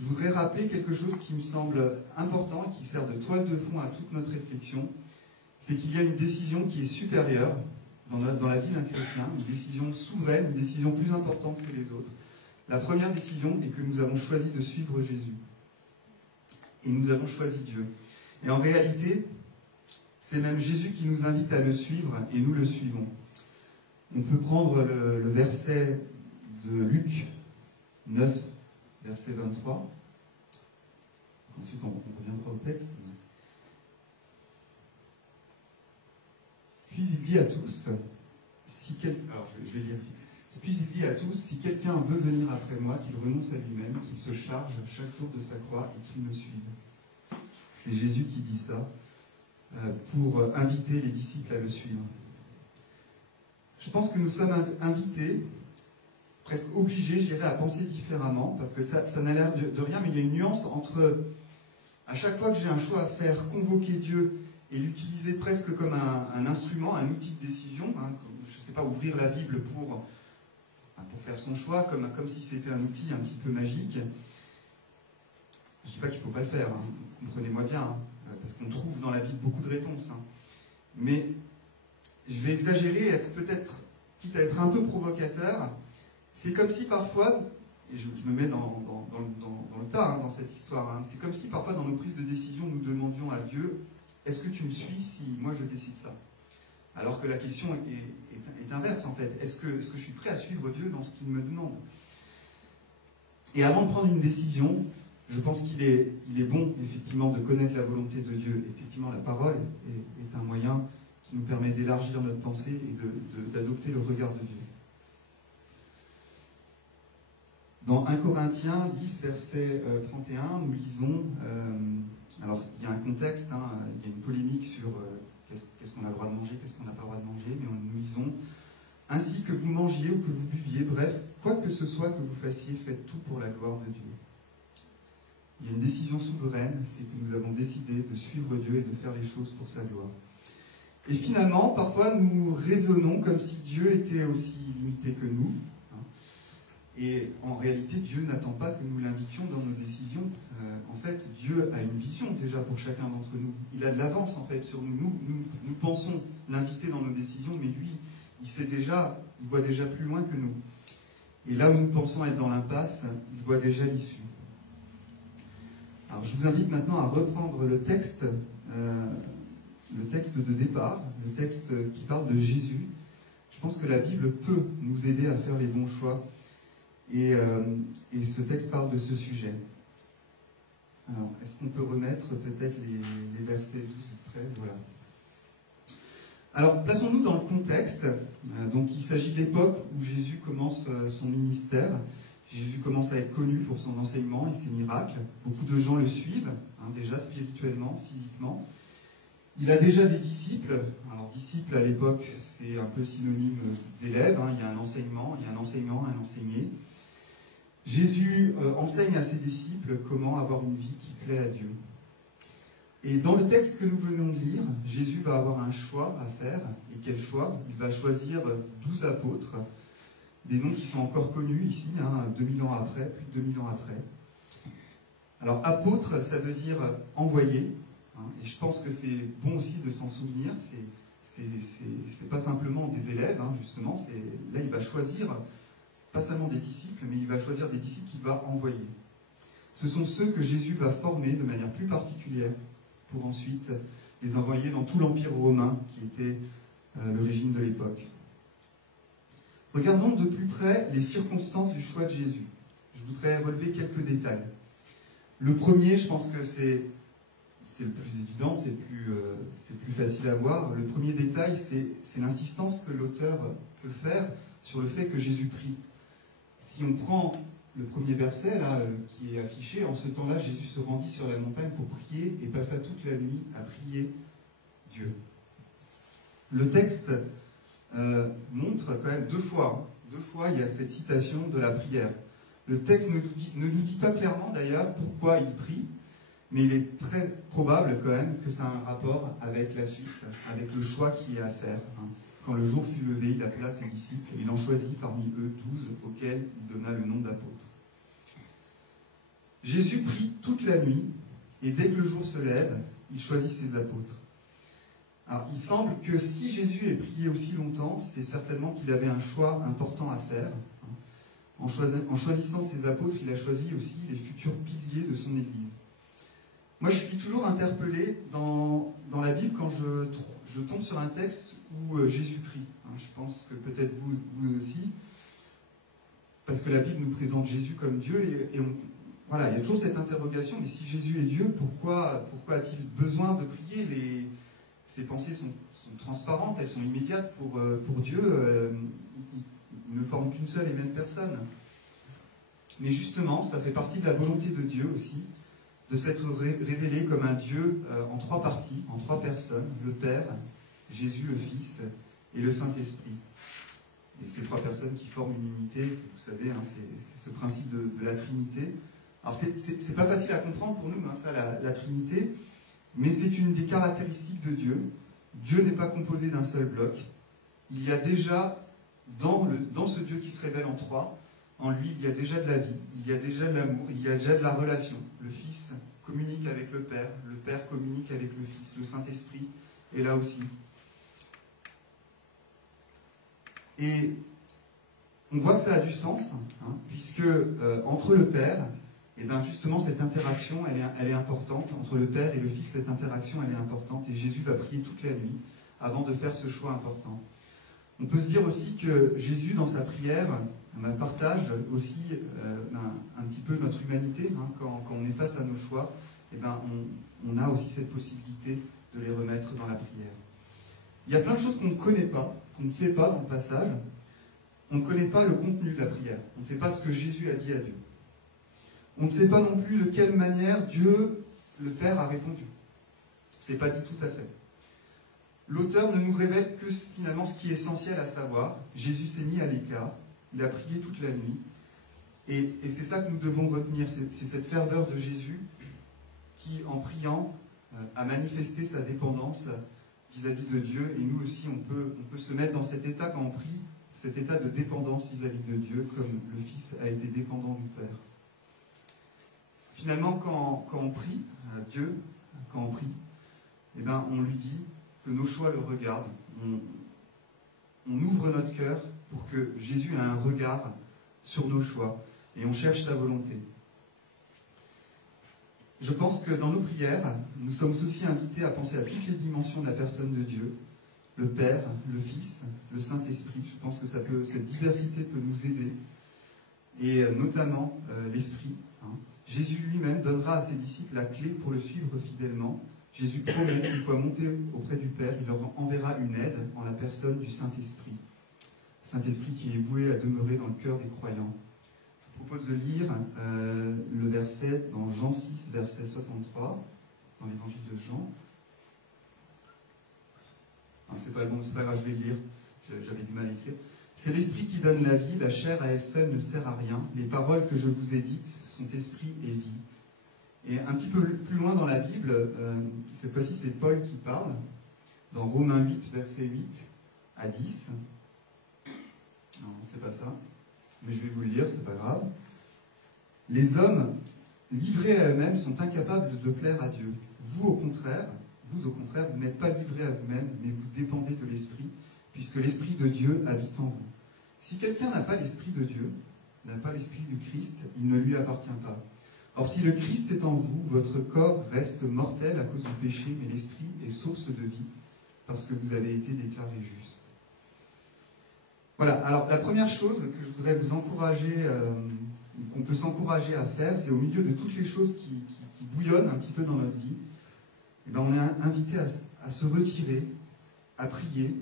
Je voudrais rappeler quelque chose qui me semble important et qui sert de toile de fond à toute notre réflexion, c'est qu'il y a une décision qui est supérieure dans la vie d'un chrétien, une décision souveraine, une décision plus importante que les autres. La première décision est que nous avons choisi de suivre Jésus. Et nous avons choisi Dieu. Et en réalité, c'est même Jésus qui nous invite à le suivre et nous le suivons. On peut prendre le verset de Luc 9, verset 23. Ensuite, on reviendra au texte. Puis il dit à tous, alors je vais lire ici. Puis il dit à tous, si quelqu'un veut venir après moi, qu'il renonce à lui-même, qu'il se charge chaque jour de sa croix et qu'il me suive. C'est Jésus qui dit ça pour inviter les disciples à le suivre. Je pense que nous sommes invités, presque obligés, je dirais, à penser différemment, parce que ça n'a l'air de rien, mais il y a une nuance entre, à chaque fois que j'ai un choix à faire, convoquer Dieu et l'utiliser presque comme un instrument, un outil de décision, je ne sais pas, ouvrir la Bible pour faire son choix, comme si c'était un outil un petit peu magique. Je ne dis pas qu'il ne faut pas le faire, comprenez-moi bien, parce qu'on trouve dans la Bible beaucoup de réponses. Mais je vais exagérer, être peut-être, quitte à être un peu provocateur, c'est comme si parfois, et je me mets dans le tas dans cette histoire, c'est comme si parfois dans nos prises de décision nous demandions à Dieu, est-ce que tu me suis si moi je décide ça ? Alors que la question est inverse en fait. Est-ce que je suis prêt à suivre Dieu dans ce qu'il me demande ? Et avant de prendre une décision, je pense qu'il est bon effectivement de connaître la volonté de Dieu. Effectivement, la parole est un moyen qui nous permet d'élargir notre pensée et d'adopter le regard de Dieu. Dans 1 Corinthiens 10, verset 31, nous lisons, alors il y a un contexte, il y a une polémique sur qu'est-ce qu'on a le droit de manger, qu'est-ce qu'on n'a pas le droit de manger, mais nous lisons « Ainsi que vous mangiez ou que vous buviez, bref, quoi que ce soit que vous fassiez, faites tout pour la gloire de Dieu. » Il y a une décision souveraine, c'est que nous avons décidé de suivre Dieu et de faire les choses pour sa gloire. Et finalement, parfois, nous raisonnons comme si Dieu était aussi limité que nous. Et en réalité, Dieu n'attend pas que nous l'invitions dans nos décisions. En fait, Dieu a une vision déjà pour chacun d'entre nous. Il a de l'avance en fait sur nous. Nous pensons l'inviter dans nos décisions, mais lui, il voit déjà plus loin que nous. Et là où nous pensons être dans l'impasse, il voit déjà l'issue. Alors, je vous invite maintenant à reprendre le texte de départ, le texte qui parle de Jésus. Je pense que la Bible peut nous aider à faire les bons choix. Et ce texte parle de ce sujet. Alors, est-ce qu'on peut remettre peut-être les versets 12 et 13 ? Voilà. Alors, plaçons-nous dans le contexte. Donc, il s'agit de l'époque où Jésus commence son ministère. Jésus commence à être connu pour son enseignement et ses miracles. Beaucoup de gens le suivent, déjà spirituellement, physiquement. Il a déjà des disciples. Alors, disciple à l'époque, c'est un peu synonyme d'élève. Il y a un enseignement, il y a un enseignement, un enseigné. Jésus enseigne à ses disciples comment avoir une vie qui plaît à Dieu. Et dans le texte que nous venons de lire, Jésus va avoir un choix à faire. Et quel choix ? Il va choisir 12 apôtres, des noms qui sont encore connus ici, 2000 ans après, plus de 2000 ans après. Alors, apôtre, ça veut dire envoyé. Et je pense que c'est bon aussi de s'en souvenir. C'est pas simplement des élèves, justement. Là, il va choisir, pas seulement des disciples, mais il va choisir des disciples qu'il va envoyer. Ce sont ceux que Jésus va former de manière plus particulière pour ensuite les envoyer dans tout l'Empire romain qui était le régime de l'époque. Regardons de plus près les circonstances du choix de Jésus. Je voudrais relever quelques détails. Le premier, je pense que c'est le plus évident, c'est plus facile à voir. Le premier détail, c'est l'insistance que l'auteur peut faire sur le fait que Jésus prie. Si on prend le premier verset là, qui est affiché, en ce temps-là, Jésus se rendit sur la montagne pour prier et passa toute la nuit à prier Dieu. Le texte montre quand même deux fois il y a cette citation de la prière. Le texte ne nous dit pas clairement d'ailleurs pourquoi il prie, mais il est très probable quand même que ça a un rapport avec la suite, avec le choix qu'il y a à faire. Quand le jour fut levé, il appela ses disciples et il en choisit parmi eux 12 auxquels il donna le nom d'apôtres. Jésus prie toute la nuit et dès que le jour se lève, il choisit ses apôtres. Alors, il semble que si Jésus ait prié aussi longtemps, c'est certainement qu'il avait un choix important à faire. En choisissant ses apôtres, il a choisi aussi les futurs piliers de son Église. Moi, je suis toujours interpellé dans la Bible quand je tombe sur un texte où Jésus prie. Je pense que peut-être vous aussi, parce que la Bible nous présente Jésus comme Dieu, et voilà, il y a toujours cette interrogation, mais si Jésus est Dieu, pourquoi a-t-il besoin de prier ? Ses pensées sont transparentes, elles sont immédiates pour Dieu, il ne forme qu'une seule et même personne. Mais justement, ça fait partie de la volonté de Dieu aussi, de s'être révélé comme un Dieu en trois parties, en trois personnes, le Père, Jésus, le Fils et le Saint-Esprit. Et ces trois personnes qui forment une unité, vous savez, c'est ce principe de la Trinité. Alors c'est pas facile à comprendre pour nous, ça, la Trinité, mais c'est une des caractéristiques de Dieu. Dieu n'est pas composé d'un seul bloc. Il y a déjà, dans ce Dieu qui se révèle en trois, en lui, il y a déjà de la vie, il y a déjà de l'amour, il y a déjà de la relation. Le Fils communique avec le Père communique avec le Fils, le Saint-Esprit est là aussi. Et on voit que ça a du sens, puisque entre le Père, et bien justement cette interaction, elle est importante. Entre le Père et le Fils, cette interaction, elle est importante. Et Jésus va prier toute la nuit avant de faire ce choix important. On peut se dire aussi que Jésus, dans sa prière, partage aussi un petit peu notre humanité. Quand on est face à nos choix, on a aussi cette possibilité de les remettre dans la prière. Il y a plein de choses qu'on ne connaît pas, qu'on ne sait pas dans le passage. On ne connaît pas le contenu de la prière. On ne sait pas ce que Jésus a dit à Dieu. On ne sait pas non plus de quelle manière Dieu, le Père, a répondu. Ce n'est pas dit tout à fait. L'auteur ne nous révèle que finalement ce qui est essentiel à savoir. Jésus s'est mis à l'écart, il a prié toute la nuit, et c'est ça que nous devons retenir, c'est cette ferveur de Jésus qui, en priant, a manifesté sa dépendance vis-à-vis de Dieu, et nous aussi on peut se mettre dans cet état quand on prie, cet état de dépendance vis-à-vis de Dieu, comme le Fils a été dépendant du Père. Finalement, quand on prie à Dieu, quand on prie, on lui dit que nos choix le regardent. On ouvre notre cœur pour que Jésus ait un regard sur nos choix et on cherche sa volonté. je pense que dans nos prières, nous sommes aussi invités à penser à toutes les dimensions de la personne de Dieu, le Père, le Fils, le Saint-Esprit. Je pense que cette diversité peut nous aider, et notamment l'Esprit. Jésus lui-même donnera à ses disciples la clé pour le suivre fidèlement. Jésus promet qu'une fois monté auprès du Père, il leur enverra une aide en la personne du Saint-Esprit. Saint-Esprit qui est voué à demeurer dans le cœur des croyants. Je vous propose de lire le verset dans Jean 6, verset 63, dans l'évangile de Jean. C'est pas grave, je vais le lire, j'avais du mal à écrire. C'est l'Esprit qui donne la vie, la chair à elle seule ne sert à rien. Les paroles que je vous ai dites sont esprit et vie. Et un petit peu plus loin dans la Bible, cette fois-ci c'est Paul qui parle, dans Romains 8, versets 8 à 10. Non, c'est pas ça, mais je vais vous le lire, c'est pas grave. Les hommes livrés à eux-mêmes sont incapables de plaire à Dieu. Vous, au contraire, vous n'êtes pas livrés à vous-même, mais vous dépendez de l'Esprit, puisque l'Esprit de Dieu habite en vous. Si quelqu'un n'a pas l'Esprit de Dieu, n'a pas l'Esprit du Christ, il ne lui appartient pas. Or, si le Christ est en vous, votre corps reste mortel à cause du péché, mais l'Esprit est source de vie, parce que vous avez été déclarés justes. Voilà, alors la première chose que je voudrais vous encourager, qu'on peut s'encourager à faire, c'est au milieu de toutes les choses qui bouillonnent un petit peu dans notre vie, eh bien, on est invité à se retirer, à prier,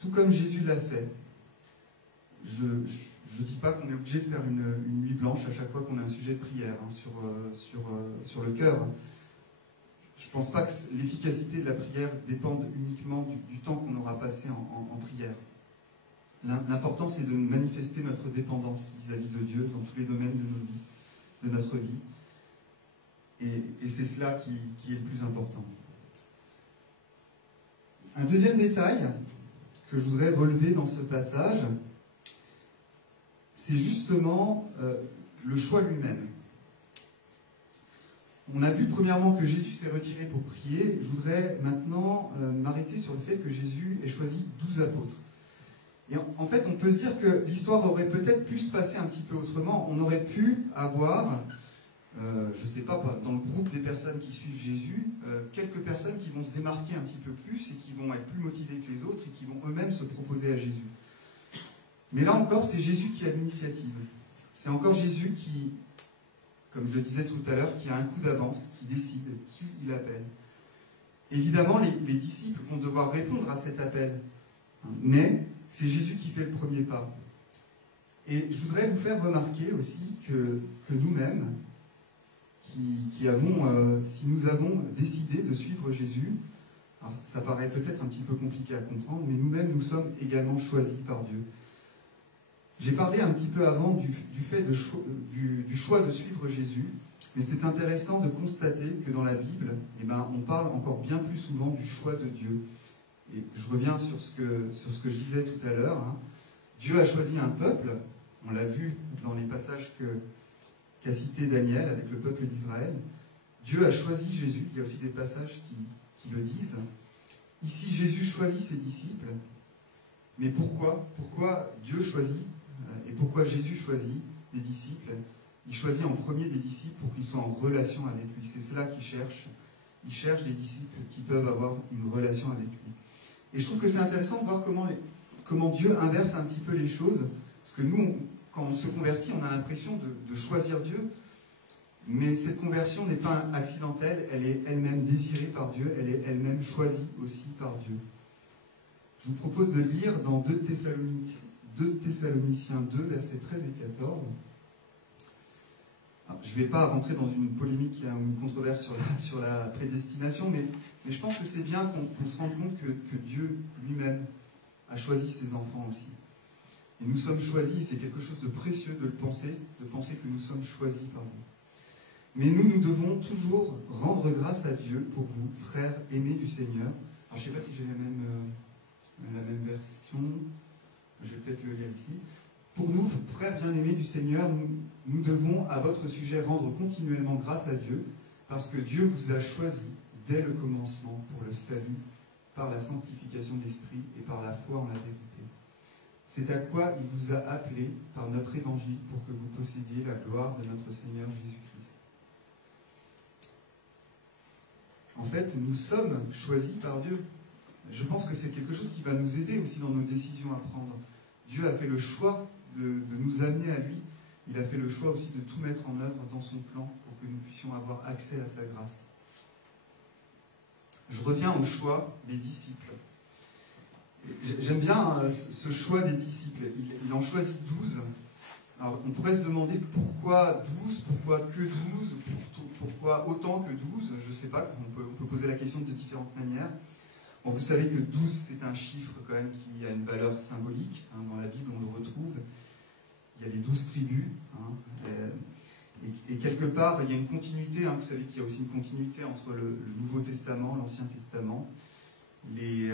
tout comme Jésus l'a fait. Je ne dis pas qu'on est obligé de faire une nuit blanche à chaque fois qu'on a un sujet de prière sur le cœur. Je ne pense pas que l'efficacité de la prière dépende uniquement du temps qu'on aura passé en prière. L'important, c'est de manifester notre dépendance vis-à-vis de Dieu dans tous les domaines de notre vie. Et c'est cela qui est le plus important. Un deuxième détail que je voudrais relever dans ce passage, c'est justement le choix lui-même. On a vu premièrement que Jésus s'est retiré pour prier. Je voudrais maintenant m'arrêter sur le fait que Jésus ait choisi 12 apôtres. Et en fait, on peut se dire que l'histoire aurait peut-être pu se passer un petit peu autrement. On aurait pu avoir, je ne sais pas, dans le groupe des personnes qui suivent Jésus, quelques personnes qui vont se démarquer un petit peu plus et qui vont être plus motivées que les autres et qui vont eux-mêmes se proposer à Jésus. Mais là encore, c'est Jésus qui a l'initiative. C'est encore Jésus qui, comme je le disais tout à l'heure, qui a un coup d'avance, qui décide qui il appelle. Évidemment, les disciples vont devoir répondre à cet appel. Mais c'est Jésus qui fait le premier pas. Et je voudrais vous faire remarquer aussi que nous-mêmes, si nous avons décidé de suivre Jésus, alors ça paraît peut-être un petit peu compliqué à comprendre, mais nous-mêmes, nous sommes également choisis par Dieu. J'ai parlé un petit peu avant du choix de suivre Jésus, mais c'est intéressant de constater que dans la Bible, on parle encore bien plus souvent du choix de Dieu. Et je reviens sur ce que je disais tout à l'heure. Dieu a choisi un peuple, on l'a vu dans les passages qu'a cité Daniel avec le peuple d'Israël. Dieu a choisi Jésus, il y a aussi des passages qui le disent. Ici, Jésus choisit ses disciples. Mais pourquoi Dieu choisit et pourquoi Jésus choisit des disciples? Il choisit en premier des disciples pour qu'ils soient en relation avec lui. C'est cela qu'il cherche. Il cherche des disciples qui peuvent avoir une relation avec lui. Et je trouve que c'est intéressant de voir comment Dieu inverse un petit peu les choses. Parce que nous, quand on se convertit, on a l'impression de choisir Dieu. Mais cette conversion n'est pas accidentelle, elle est elle-même désirée par Dieu, elle est elle-même choisie aussi par Dieu. Je vous propose de lire dans 2 Thessaloniciens 2, versets 13 et 14. Alors, je ne vais pas rentrer dans une polémique ou une controverse sur la prédestination, mais je pense que c'est bien qu'on se rende compte que Dieu lui-même a choisi ses enfants aussi. Et nous sommes choisis, et c'est quelque chose de précieux de penser que nous sommes choisis par lui. Mais nous devons toujours rendre grâce à Dieu pour vous, frères aimés du Seigneur. Alors, je ne sais pas si j'ai la même version, je vais peut-être le lire ici. Pour nous, frères bien-aimés du Seigneur, nous devons à votre sujet rendre continuellement grâce à Dieu, parce que Dieu vous a choisi dès le commencement pour le salut, par la sanctification de l'Esprit et par la foi en la vérité. C'est à quoi il vous a appelé par notre évangile pour que vous possédiez la gloire de notre Seigneur Jésus-Christ. en fait, nous sommes choisis par Dieu. Je pense que c'est quelque chose qui va nous aider aussi dans nos décisions à prendre. Dieu a fait le choix de nous amener à lui. Il a fait le choix aussi de tout mettre en œuvre dans son plan pour que nous puissions avoir accès à sa grâce. Je reviens au choix des disciples. J'aime bien ce choix des disciples. Il en choisit 12. Alors, on pourrait se demander pourquoi 12, pourquoi que 12, pourquoi autant que 12. Je ne sais pas, on peut poser la question de différentes manières. Bon, vous savez que 12, c'est un chiffre quand même qui a une valeur symbolique. Dans la Bible, on le retrouve. Il y a les 12 tribus. Et quelque part, il y a une continuité. Vous savez qu'il y a aussi une continuité entre le Nouveau Testament, l'Ancien Testament. Les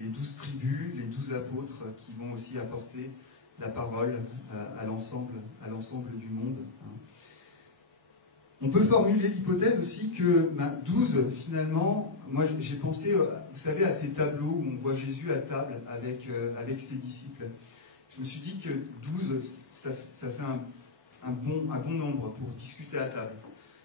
12 tribus, les 12 apôtres qui vont aussi apporter la parole à l'ensemble du monde. On peut formuler l'hypothèse aussi que 12, finalement, moi j'ai pensé, vous savez, à ces tableaux où on voit Jésus à table avec ses disciples. Je me suis dit que 12, ça fait un bon nombre pour discuter à table.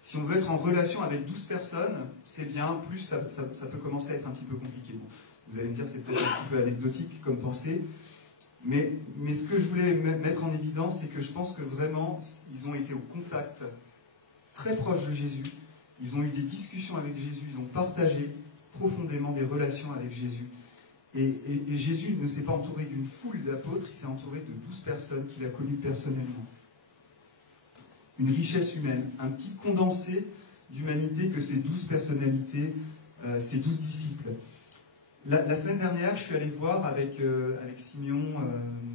Si on veut être en relation avec 12 personnes, c'est bien, plus ça peut commencer à être un petit peu compliqué. Bon, vous allez me dire, c'est peut-être un petit peu anecdotique comme pensée, mais ce que je voulais mettre en évidence, c'est que je pense que vraiment, ils ont été au contact très proche de Jésus, ils ont eu des discussions avec Jésus, ils ont partagé profondément des relations avec Jésus. Et Jésus ne s'est pas entouré d'une foule d'apôtres, il s'est entouré de 12 personnes qu'il a connues personnellement. Une richesse humaine, un petit condensé d'humanité que ces 12 personnalités, ces 12 disciples. La semaine dernière, je suis allé voir avec Simeon,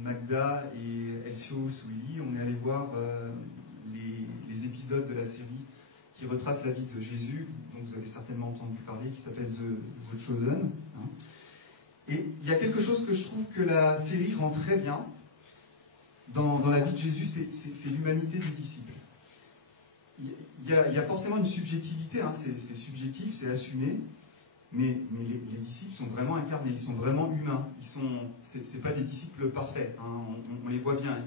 Magda et Elcio Souili, on est allé voir les épisodes de la série qui retrace la vie de Jésus, dont vous avez certainement entendu parler, qui s'appelle The Chosen. Et il y a quelque chose que je trouve que la série rend très bien dans la vie de Jésus, c'est l'humanité des disciples. Il y a forcément une subjectivité, c'est subjectif, c'est assumé, mais les disciples sont vraiment incarnés, ils sont vraiment humains. C'est pas des disciples parfaits, on les voit bien.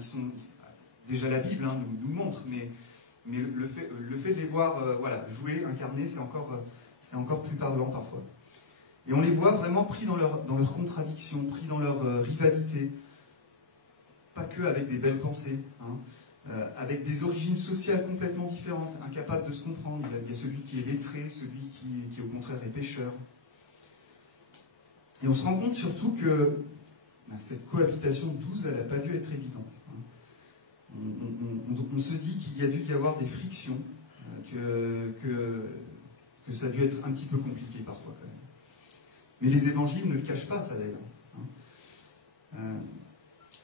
Déjà la Bible nous montre, mais le fait de les voir jouer, incarner, c'est encore plus parlant parfois. Et on les voit vraiment pris dans leur contradiction, pris dans leur rivalité, pas que avec des belles pensées, avec des origines sociales complètement différentes, incapables de se comprendre. Il y a celui qui est lettré, celui qui au contraire est pécheur. Et on se rend compte surtout que cette cohabitation de 12, elle n'a pas dû être évidente. On se dit qu'il y a dû y avoir des frictions, que ça a dû être un petit peu compliqué parfois quand même. Mais les évangiles ne le cachent pas, ça d'ailleurs.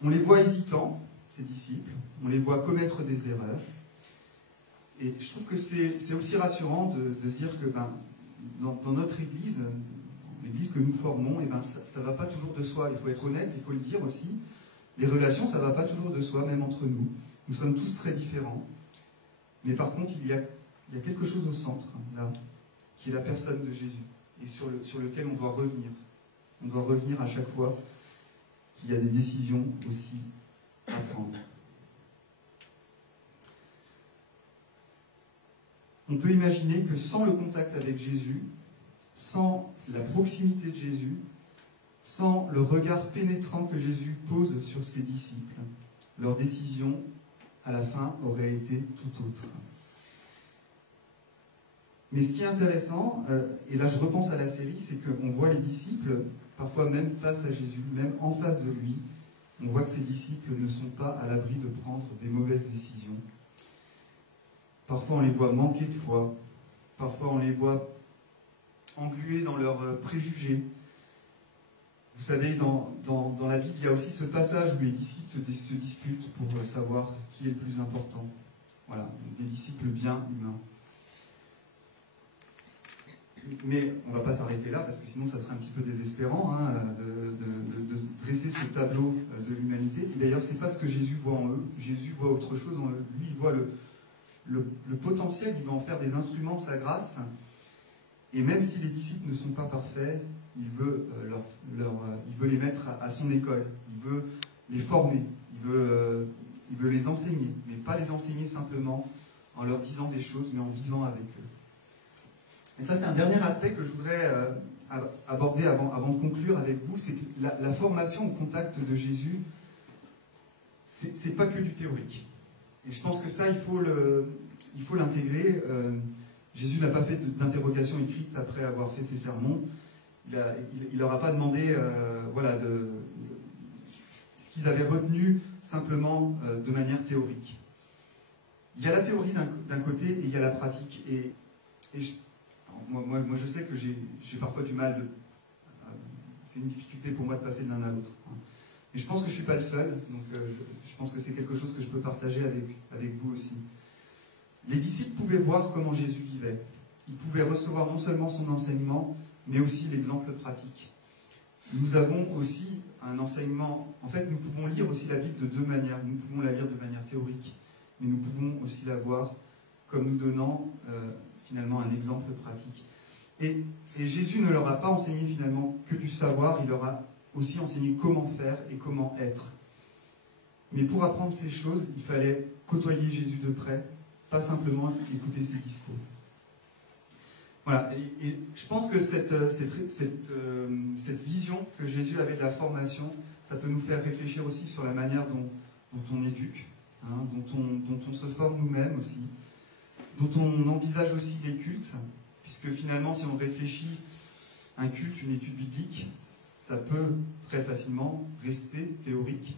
On les voit hésitants, ces disciples, on les voit commettre des erreurs. Et je trouve que c'est aussi rassurant de se dire que dans notre Église, l'Église que nous formons, ça ne va pas toujours de soi. Il faut être honnête, il faut le dire aussi. Les relations, ça ne va pas toujours de soi, même entre nous. Nous sommes tous très différents. Mais par contre, il y a quelque chose au centre, là, qui est la personne de Jésus, et sur lequel on doit revenir. On doit revenir à chaque fois qu'il y a des décisions aussi à prendre. On peut imaginer que sans le contact avec Jésus, sans la proximité de Jésus, sans le regard pénétrant que Jésus pose sur ses disciples, leur décision, à la fin, aurait été tout autre. Mais ce qui est intéressant, et là je repense à la série, c'est qu'on voit les disciples, parfois même face à Jésus, même en face de lui, on voit que ces disciples ne sont pas à l'abri de prendre des mauvaises décisions. Parfois on les voit manquer de foi, parfois on les voit englués dans leurs préjugés. Vous savez, dans la Bible, il y a aussi ce passage où les disciples se disputent pour savoir qui est le plus important. Voilà, des disciples bien humains. Mais on ne va pas s'arrêter là, parce que sinon ça serait un petit peu désespérant de dresser ce tableau de l'humanité. Et d'ailleurs, ce n'est pas ce que Jésus voit en eux. Jésus voit autre chose en eux. Lui, il voit le potentiel, il va en faire des instruments de sa grâce. Et même si les disciples ne sont pas parfaits, il veut les mettre à son école. Il veut les former. Il veut les enseigner. Mais pas les enseigner simplement en leur disant des choses, mais en vivant avec eux. Et ça, c'est un dernier aspect que je voudrais aborder avant de conclure avec vous, c'est que la formation au contact de Jésus, c'est pas que du théorique. Et je pense que ça, il faut l'intégrer. Jésus n'a pas fait d'interrogation écrite après avoir fait ses sermons. Il leur a pas demandé ce qu'ils avaient retenu simplement de manière théorique. Il y a la théorie d'un côté et il y a la pratique. Moi, je sais que j'ai parfois du mal. C'est une difficulté pour moi de passer de l'un à l'autre. Mais je pense que je ne suis pas le seul. Donc je pense que c'est quelque chose que je peux partager avec vous aussi. Les disciples pouvaient voir comment Jésus vivait. Ils pouvaient recevoir non seulement son enseignement, mais aussi l'exemple pratique. Nous avons aussi un enseignement. En fait, nous pouvons lire aussi la Bible de deux manières. Nous pouvons la lire de manière théorique, mais nous pouvons aussi la voir comme nous donnant finalement un exemple pratique. Et Jésus ne leur a pas enseigné finalement que du savoir, il leur a aussi enseigné comment faire et comment être. Mais pour apprendre ces choses, il fallait côtoyer Jésus de près, pas simplement écouter ses discours. Voilà, et je pense que cette vision que Jésus avait de la formation, ça peut nous faire réfléchir aussi sur la manière dont on éduque, dont on se forme nous-mêmes aussi, dont on envisage aussi les cultes, puisque finalement, si on réfléchit un culte, une étude biblique, ça peut très facilement rester théorique.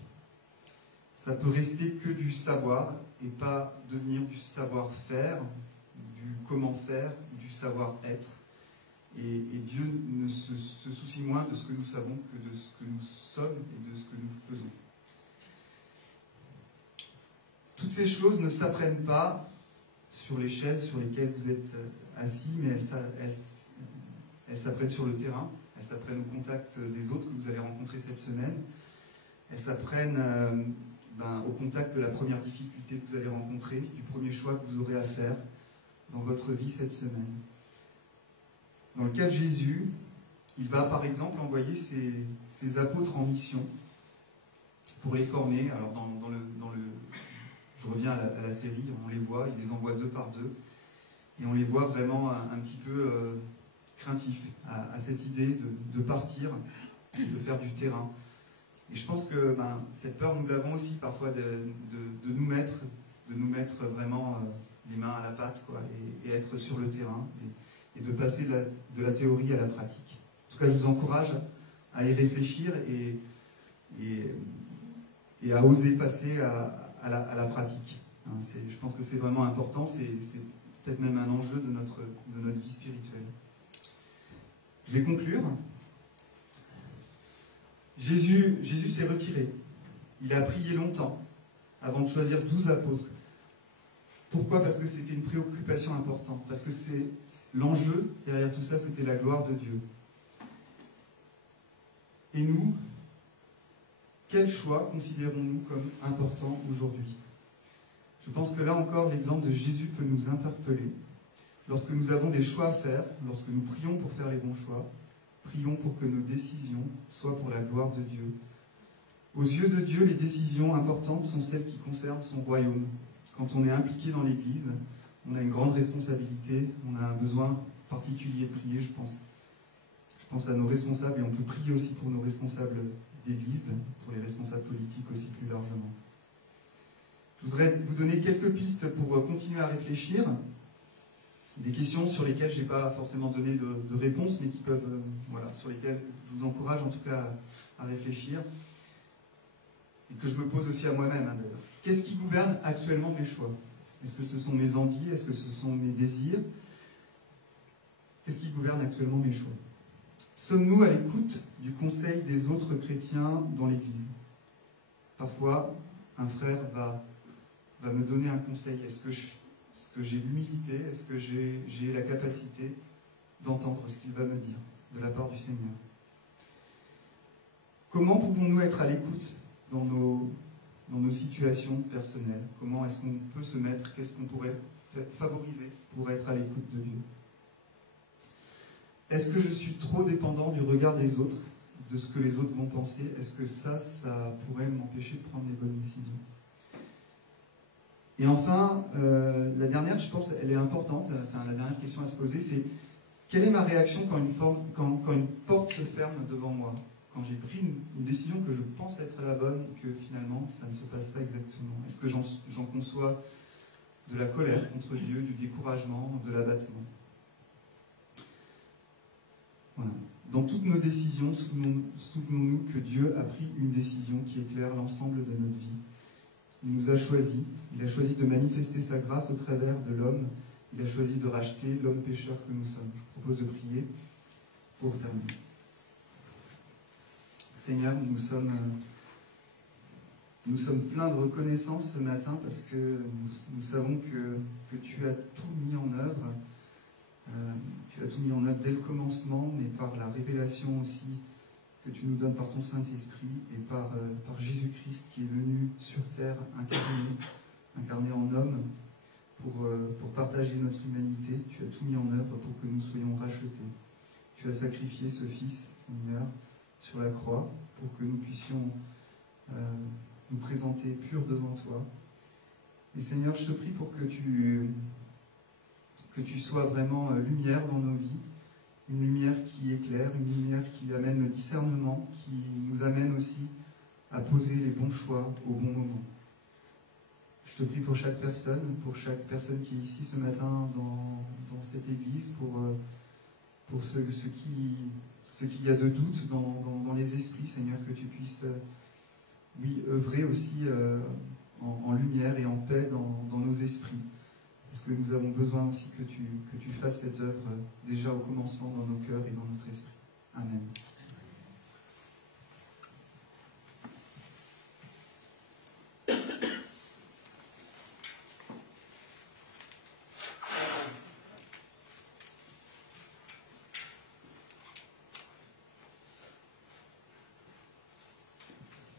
Ça peut rester que du savoir et pas devenir du savoir-faire, du comment faire, du savoir-être. Et Dieu ne se soucie moins de ce que nous savons que de ce que nous sommes et de ce que nous faisons. Toutes ces choses ne s'apprennent pas sur les chaises sur lesquelles vous êtes assis, mais elles s'apprennent sur le terrain, elles s'apprennent au contact des autres que vous allez rencontrer cette semaine, elles s'apprennent au contact de la première difficulté que vous allez rencontrer, du premier choix que vous aurez à faire dans votre vie cette semaine. Dans le cas de Jésus, il va par exemple envoyer ses apôtres en mission pour les former. Alors je reviens à la série, on les voit, il les envoie 2 par 2, et on les voit vraiment un petit peu craintifs à cette idée de partir, de faire du terrain. Et je pense que cette peur, nous l'avons aussi parfois de nous mettre vraiment les mains à la pâte, quoi, et être sur le terrain, et de passer de la théorie à la pratique. En tout cas, je vous encourage à y réfléchir et à oser passer à la pratique. Je pense que c'est vraiment important, c'est peut-être même un enjeu de notre vie spirituelle. Je vais conclure. Jésus s'est retiré. Il a prié longtemps avant de choisir 12 apôtres. Pourquoi ? Parce que c'était une préoccupation importante. Parce que l'enjeu derrière tout ça, c'était la gloire de Dieu. Et nous, quel choix considérons-nous comme important aujourd'hui ? Je pense que là encore, l'exemple de Jésus peut nous interpeller. Lorsque nous avons des choix à faire, lorsque nous prions pour faire les bons choix, prions pour que nos décisions soient pour la gloire de Dieu. Aux yeux de Dieu, les décisions importantes sont celles qui concernent son royaume. Quand on est impliqué dans l'Église, on a une grande responsabilité, on a un besoin particulier de prier, je pense à nos responsables, et on peut prier aussi pour nos responsables d'Église, pour les responsables politiques aussi plus largement. Je voudrais vous donner quelques pistes pour continuer à réfléchir, des questions sur lesquelles je n'ai pas forcément donné de réponse, mais qui peuvent, sur lesquelles je vous encourage en tout cas à réfléchir, et que je me pose aussi à moi-même, d'ailleurs. Qu'est-ce qui gouverne actuellement mes choix ? Est-ce que ce sont mes envies ? Est-ce que ce sont mes désirs ? Qu'est-ce qui gouverne actuellement mes choix ? Sommes-nous à l'écoute du conseil des autres chrétiens dans l'Église ? Parfois, un frère va me donner un conseil. Est-ce que j'ai l'humilité ? Est-ce que j'ai la capacité d'entendre ce qu'il va me dire de la part du Seigneur ? Comment pouvons-nous être à l'écoute dans nos situations personnelles ? Comment est-ce qu'on peut se mettre ? Qu'est-ce qu'on pourrait favoriser pour être à l'écoute de Dieu ? Est-ce que je suis trop dépendant du regard des autres, de ce que les autres vont penser ? Est-ce que ça pourrait m'empêcher de prendre les bonnes décisions ? Et enfin, la dernière, je pense, elle est importante. La dernière question à se poser, c'est Quelle est ma réaction quand une porte se ferme devant moi? Quand j'ai pris une décision que je pense être la bonne et que finalement ça ne se passe pas exactement? Est-ce que j'en conçois de la colère contre Dieu, du découragement, de l'abattement? Voilà. Dans toutes nos décisions, souvenons-nous que Dieu a pris une décision qui éclaire l'ensemble de notre vie. Il nous a choisis. Il a choisi de manifester sa grâce au travers de l'homme. Il a choisi de racheter l'homme pécheur que nous sommes. Je vous propose de prier pour terminer. Seigneur, nous sommes pleins de reconnaissance ce matin parce que nous savons que tu as tout mis en œuvre. Tu as tout mis en œuvre dès le commencement, mais par la révélation aussi que tu nous donnes par ton Saint-Esprit et par Jésus-Christ qui est venu sur terre incarné en homme pour partager notre humanité. Tu as tout mis en œuvre pour que nous soyons rachetés. Tu as sacrifié ce Fils, Seigneur, sur la croix pour que nous puissions nous présenter purs devant toi. Et Seigneur, je te prie pour que tu sois vraiment lumière dans nos vies, une lumière qui éclaire, une lumière qui amène le discernement, qui nous amène aussi à poser les bons choix au bon moment. Je te prie pour chaque personne qui est ici ce matin dans cette église, pour ce qu'il y a de doute dans les esprits, Seigneur, que tu puisses, œuvrer aussi en lumière et en paix dans nos esprits. Parce que nous avons besoin aussi que tu fasses cette œuvre déjà au commencement dans nos cœurs et dans notre esprit. Amen.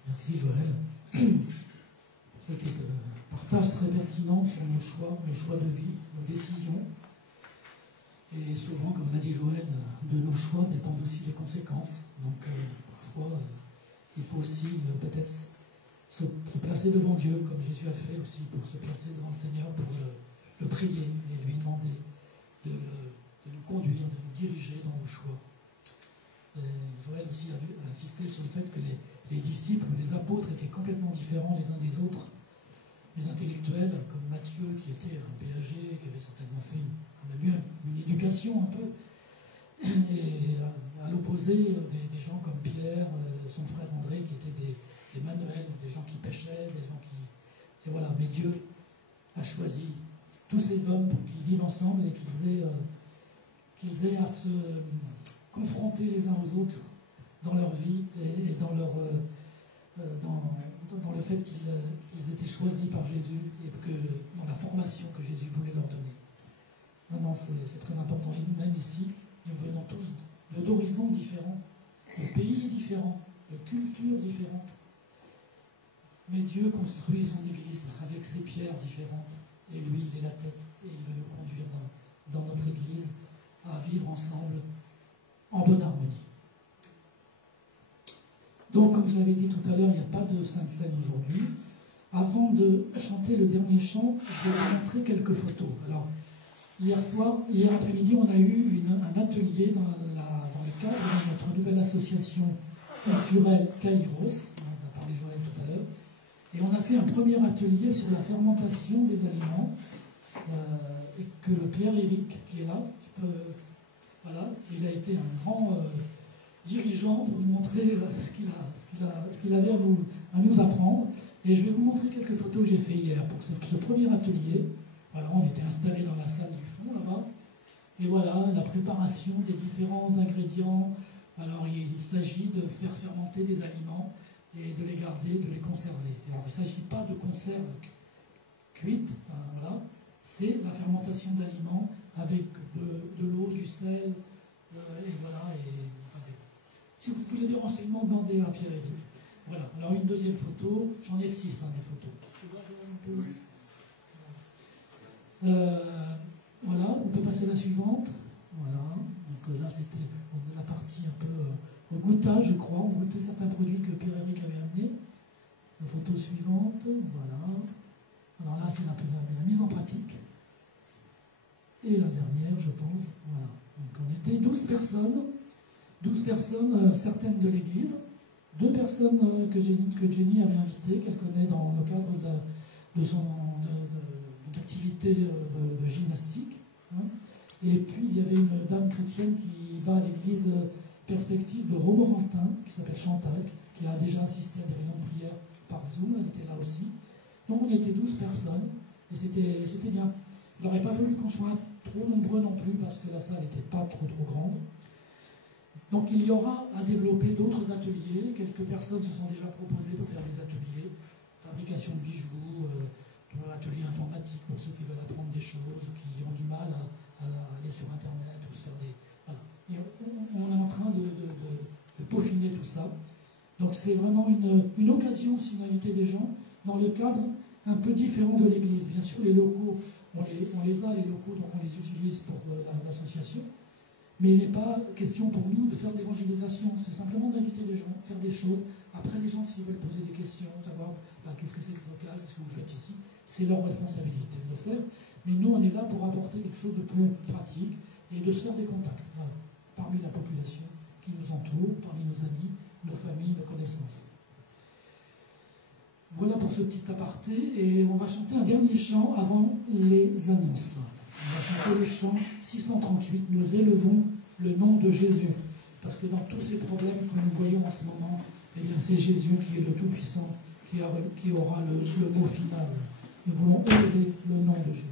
Merci Joël pour cet partage très pertinent sur nos choix de vie, nos décisions. Et souvent, comme l'a dit Joël, de nos choix dépendent aussi les conséquences. Donc parfois, il faut aussi peut-être se placer devant Dieu, comme Jésus a fait aussi, pour se placer devant le Seigneur, pour le prier et lui demander de nous conduire, de nous diriger dans nos choix. Joël aussi a insisté sur le fait que les disciples, les apôtres étaient complètement différents les uns des autres. Les intellectuels, comme Matthieu, qui était un péager, qui avait certainement fait une éducation un peu, et à l'opposé, des gens comme Pierre, son frère André, qui étaient des manuels, des gens qui pêchaient, des gens qui... Et voilà, mais Dieu a choisi tous ces hommes pour qu'ils vivent ensemble et qu'ils aient à se confronter les uns aux autres dans leur vie et dans leur... dans le fait qu'ils étaient choisis par Jésus et que dans la formation que Jésus voulait leur donner. Non, c'est très important. Et nous-mêmes ici, nous venons tous d'horizons différents, de pays différents, de cultures différentes. Mais Dieu construit son Église avec ses pierres différentes. Et lui, il est la tête. Et il veut nous conduire dans notre Église à vivre ensemble en bonne harmonie. Donc, comme je l'avais dit tout à l'heure, il n'y a pas de Sainte Seine aujourd'hui. Avant de chanter le dernier chant, je vais vous montrer quelques photos. Alors, hier après-midi, on a eu un atelier dans le cadre de notre nouvelle association culturelle Kairos, on a parlé Joël tout à l'heure, et on a fait un premier atelier sur la fermentation des aliments, et que Pierre-Éric, qui est là, voilà, il a été un grand dirigeant pour nous montrer ce qu'il avait à nous apprendre. Et je vais vous montrer quelques photos que j'ai fait hier pour ce premier atelier. Voilà, on était installés dans la salle du fond là-bas. Et voilà, la préparation des différents ingrédients. Alors, il s'agit de faire fermenter des aliments et de les garder, de les conserver. Alors, il ne s'agit pas de conserve cuite, enfin, voilà. C'est la fermentation d'aliments avec de l'eau, du sel, et voilà. Si vous voulez des renseignements, demandez à Pierre-Éric. Voilà. Alors, une deuxième photo. J'en ai 6, des photos. Tu vois, voilà, on peut passer à la suivante. Voilà. Donc là, c'était la partie un peu au goûtage, je crois. On goûtait certains produits que Pierre-Éric avait amenés. La photo suivante. Voilà. Alors là, c'est la mise en pratique. Et la dernière, je pense. Voilà. Donc on est invité 12 personnes, certaines de l'Église, 2 personnes que Jenny avait invitées, qu'elle connaît dans le cadre de son activité de gymnastique. Hein. Et puis il y avait une dame chrétienne qui va à l'église Perspective de Romorantin, qui s'appelle Chantal, qui a déjà assisté à des réunions de prière par Zoom, elle était là aussi. Donc on était 12 personnes, et c'était bien. Il n'aurait pas fallu qu'on soit trop nombreux non plus, parce que la salle n'était pas trop grande. Donc il y aura à développer d'autres ateliers. Quelques personnes se sont déjà proposées pour faire des ateliers, fabrication de bijoux, atelier informatique pour ceux qui veulent apprendre des choses ou qui ont du mal à aller sur Internet ou se faire des... Voilà. Et on est en train de peaufiner tout ça. Donc c'est vraiment une occasion aussi d'inviter des gens dans le cadre un peu différent de l'Église. Bien sûr, les locaux, on les a, les locaux, donc on les utilise pour l'association. Mais il n'est pas question pour nous de faire de l'évangélisation, c'est simplement d'inviter les gens, faire des choses. Après, les gens, s'ils veulent poser des questions, savoir qu'est-ce que c'est que ce local, qu'est-ce que vous faites ici, c'est leur responsabilité de le faire. Mais nous, on est là pour apporter quelque chose de plus pratique et de se faire des contacts parmi la population qui nous entoure, parmi nos amis, nos familles, nos connaissances. Voilà pour ce petit aparté, et on va chanter un dernier chant avant les annonces. On va chanter le chant 638, « Nous élevons le nom de Jésus ». Parce que dans tous ces problèmes que nous voyons en ce moment, eh bien c'est Jésus qui est le Tout-Puissant, qui aura le mot final. Nous voulons élever le nom de Jésus.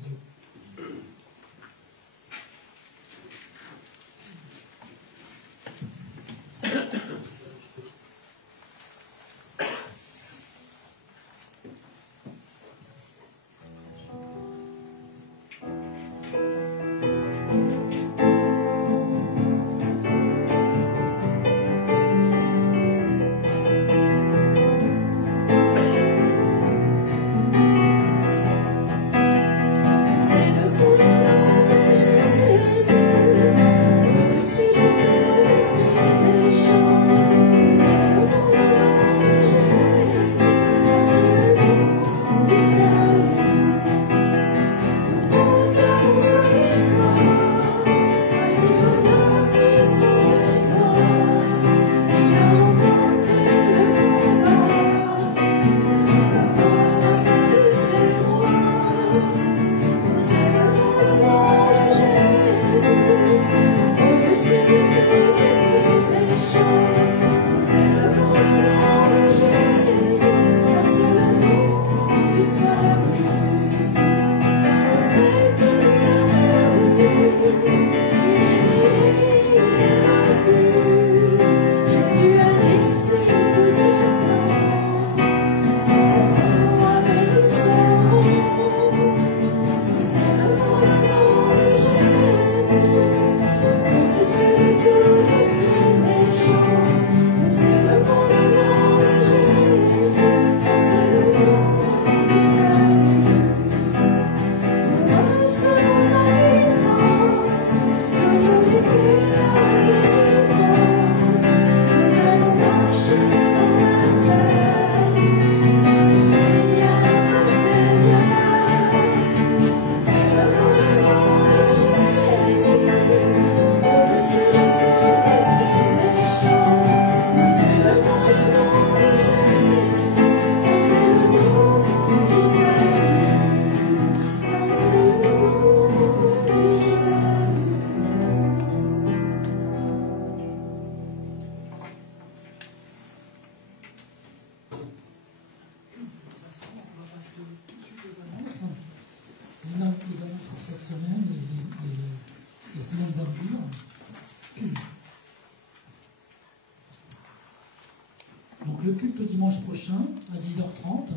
Donc le culte dimanche prochain à 10h30,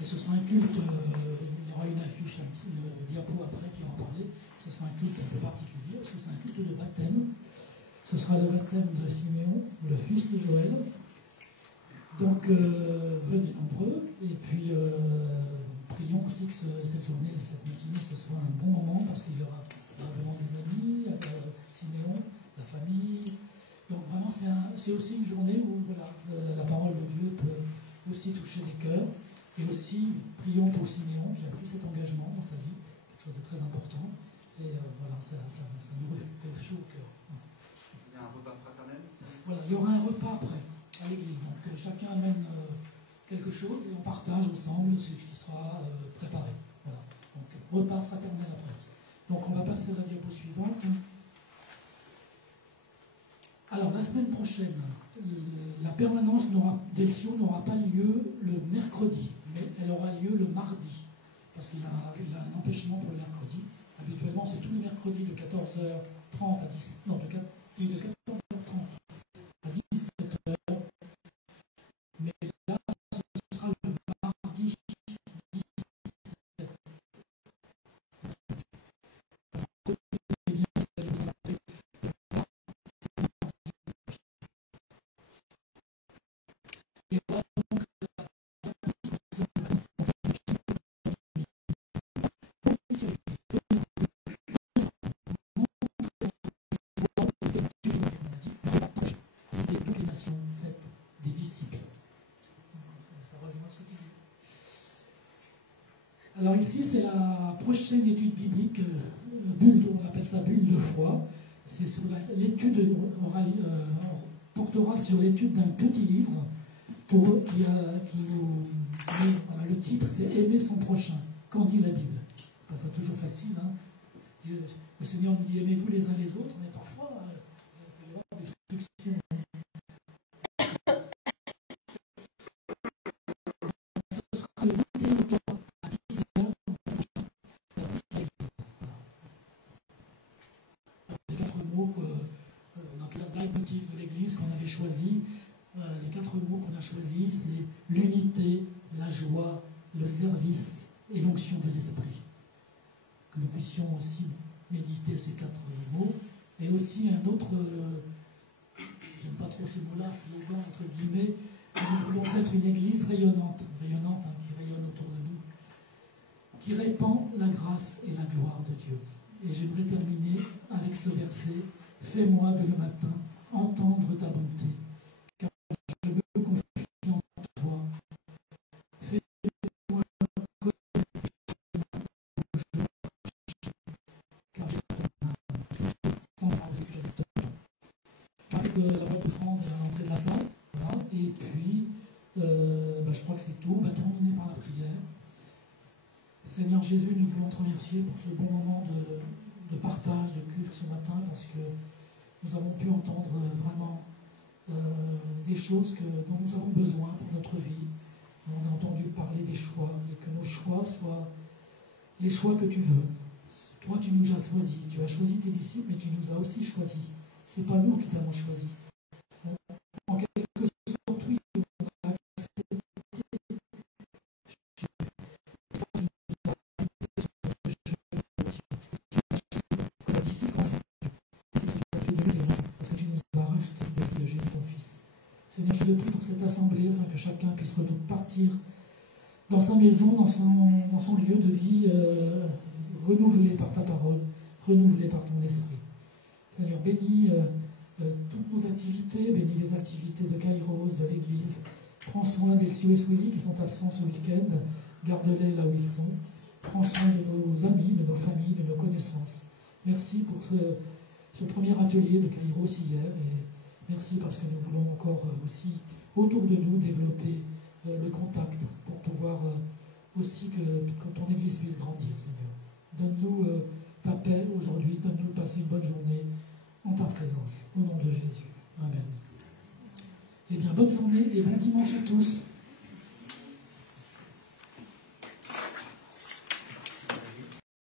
et ce sera un culte, il y aura une affiche, une diapo après qui va en parler, ce sera un culte un peu particulier, parce que c'est un culte de baptême. Ce sera le baptême de Siméon, le fils de Joël. Donc venez nombreux, et puis prions aussi que cette journée, cette matinée, ce soit un bon moment, parce qu'il y aura probablement des amis, Siméon, la famille. Donc vraiment, c'est aussi une journée où voilà, la parole de Dieu peut aussi toucher les cœurs. Et aussi, prions pour Siméon qui a pris cet engagement dans sa vie, quelque chose de très important. Et voilà, ça nous fait chaud au cœur. Il y a un repas fraternel. Voilà, il y aura un repas après, à l'église. Donc chacun amène quelque chose et on partage ensemble ce qui sera préparé. Voilà. Donc repas fraternel après. Donc on va passer à la diapo suivante. Alors la semaine prochaine, la permanence d'Elcio n'aura pas lieu le mercredi, mais elle aura lieu le mardi, parce qu'il a un empêchement pour le mercredi. Habituellement, c'est tous les mercredis de 14h30 à 10, non, de 14h30 à 17h. Mais là, ce sera le mardi 17h. Et voilà donc toutes les nations faites des disciples. Ça rejoint ce qu'il dit. Alors ici, c'est la prochaine étude biblique, bulle, on appelle ça bulle de foi. C'est sur l'étude, portera sur l'étude d'un petit livre qui nous. Voilà, le titre, c'est Aimer son prochain. Qu'en dit la Bible? Enfin, toujours facile, hein. Le Seigneur nous dit aimez-vous les uns les autres, mais parfois, il peut y avoir des frictions. Ce sera le 21 octobre à 10h. Les 4 mots, donc la leitmotiv de l'Église qu'on avait choisi, les 4 mots qu'on a choisis, c'est l'unité, la joie, le service et l'onction de l'esprit. Que nous puissions aussi méditer ces 4 mots. Et aussi un autre, j'aime pas trop ces mots-là, slogan entre guillemets, nous voulons être une église rayonnante, qui rayonne autour de nous, qui répand la grâce et la gloire de Dieu. Et j'aimerais terminer avec ce verset, fais-moi de le matin entendre ta bonté, car je me confie en toi. Fais-moi connaître car j'ai ton âme, sans parler que j'habite. Avec la boîte d'offrande à l'entrée de la salle, voilà. Et puis, je crois que c'est tout. On va terminer par la prière. Seigneur Jésus, nous voulons te remercier pour ce bon moment de partage, de culte ce matin, parce que nous avons pu entendre vraiment des choses dont nous avons besoin pour notre vie. On a entendu parler des choix, et que nos choix soient les choix que tu veux. Toi, tu nous as choisis. Tu as choisi tes disciples, mais tu nous as aussi choisis. Ce n'est pas nous qui t'avons choisis. En quelque sorte, oui, on a accepté. Comme disciple, c'est ce que tu as fait de nous, parce que tu nous as rachetés depuis le génie de ton Fils. Seigneur, je te prie pour cette assemblée, afin que chacun puisse partir dans sa maison, dans son lieu de vie, renouvelé par ta parole, renouvelé par ton esprit. Seigneur, bénis toutes nos activités, bénis les activités de Kairos, de l'Église. Prends soin des Sioux et Swilly qui sont absents ce week-end. Garde-les là où ils sont. Prends soin de nos amis, de nos familles, de nos connaissances. Merci pour ce premier atelier de Kairos hier. Et merci parce que nous voulons encore aussi, autour de nous, développer le contact pour pouvoir aussi que ton Église puisse grandir, Seigneur. Donne-nous ta paix aujourd'hui. Donne-nous de passer une bonne journée en ta présence, au nom de Jésus. Amen. Eh bien, bonne journée et bon dimanche à tous.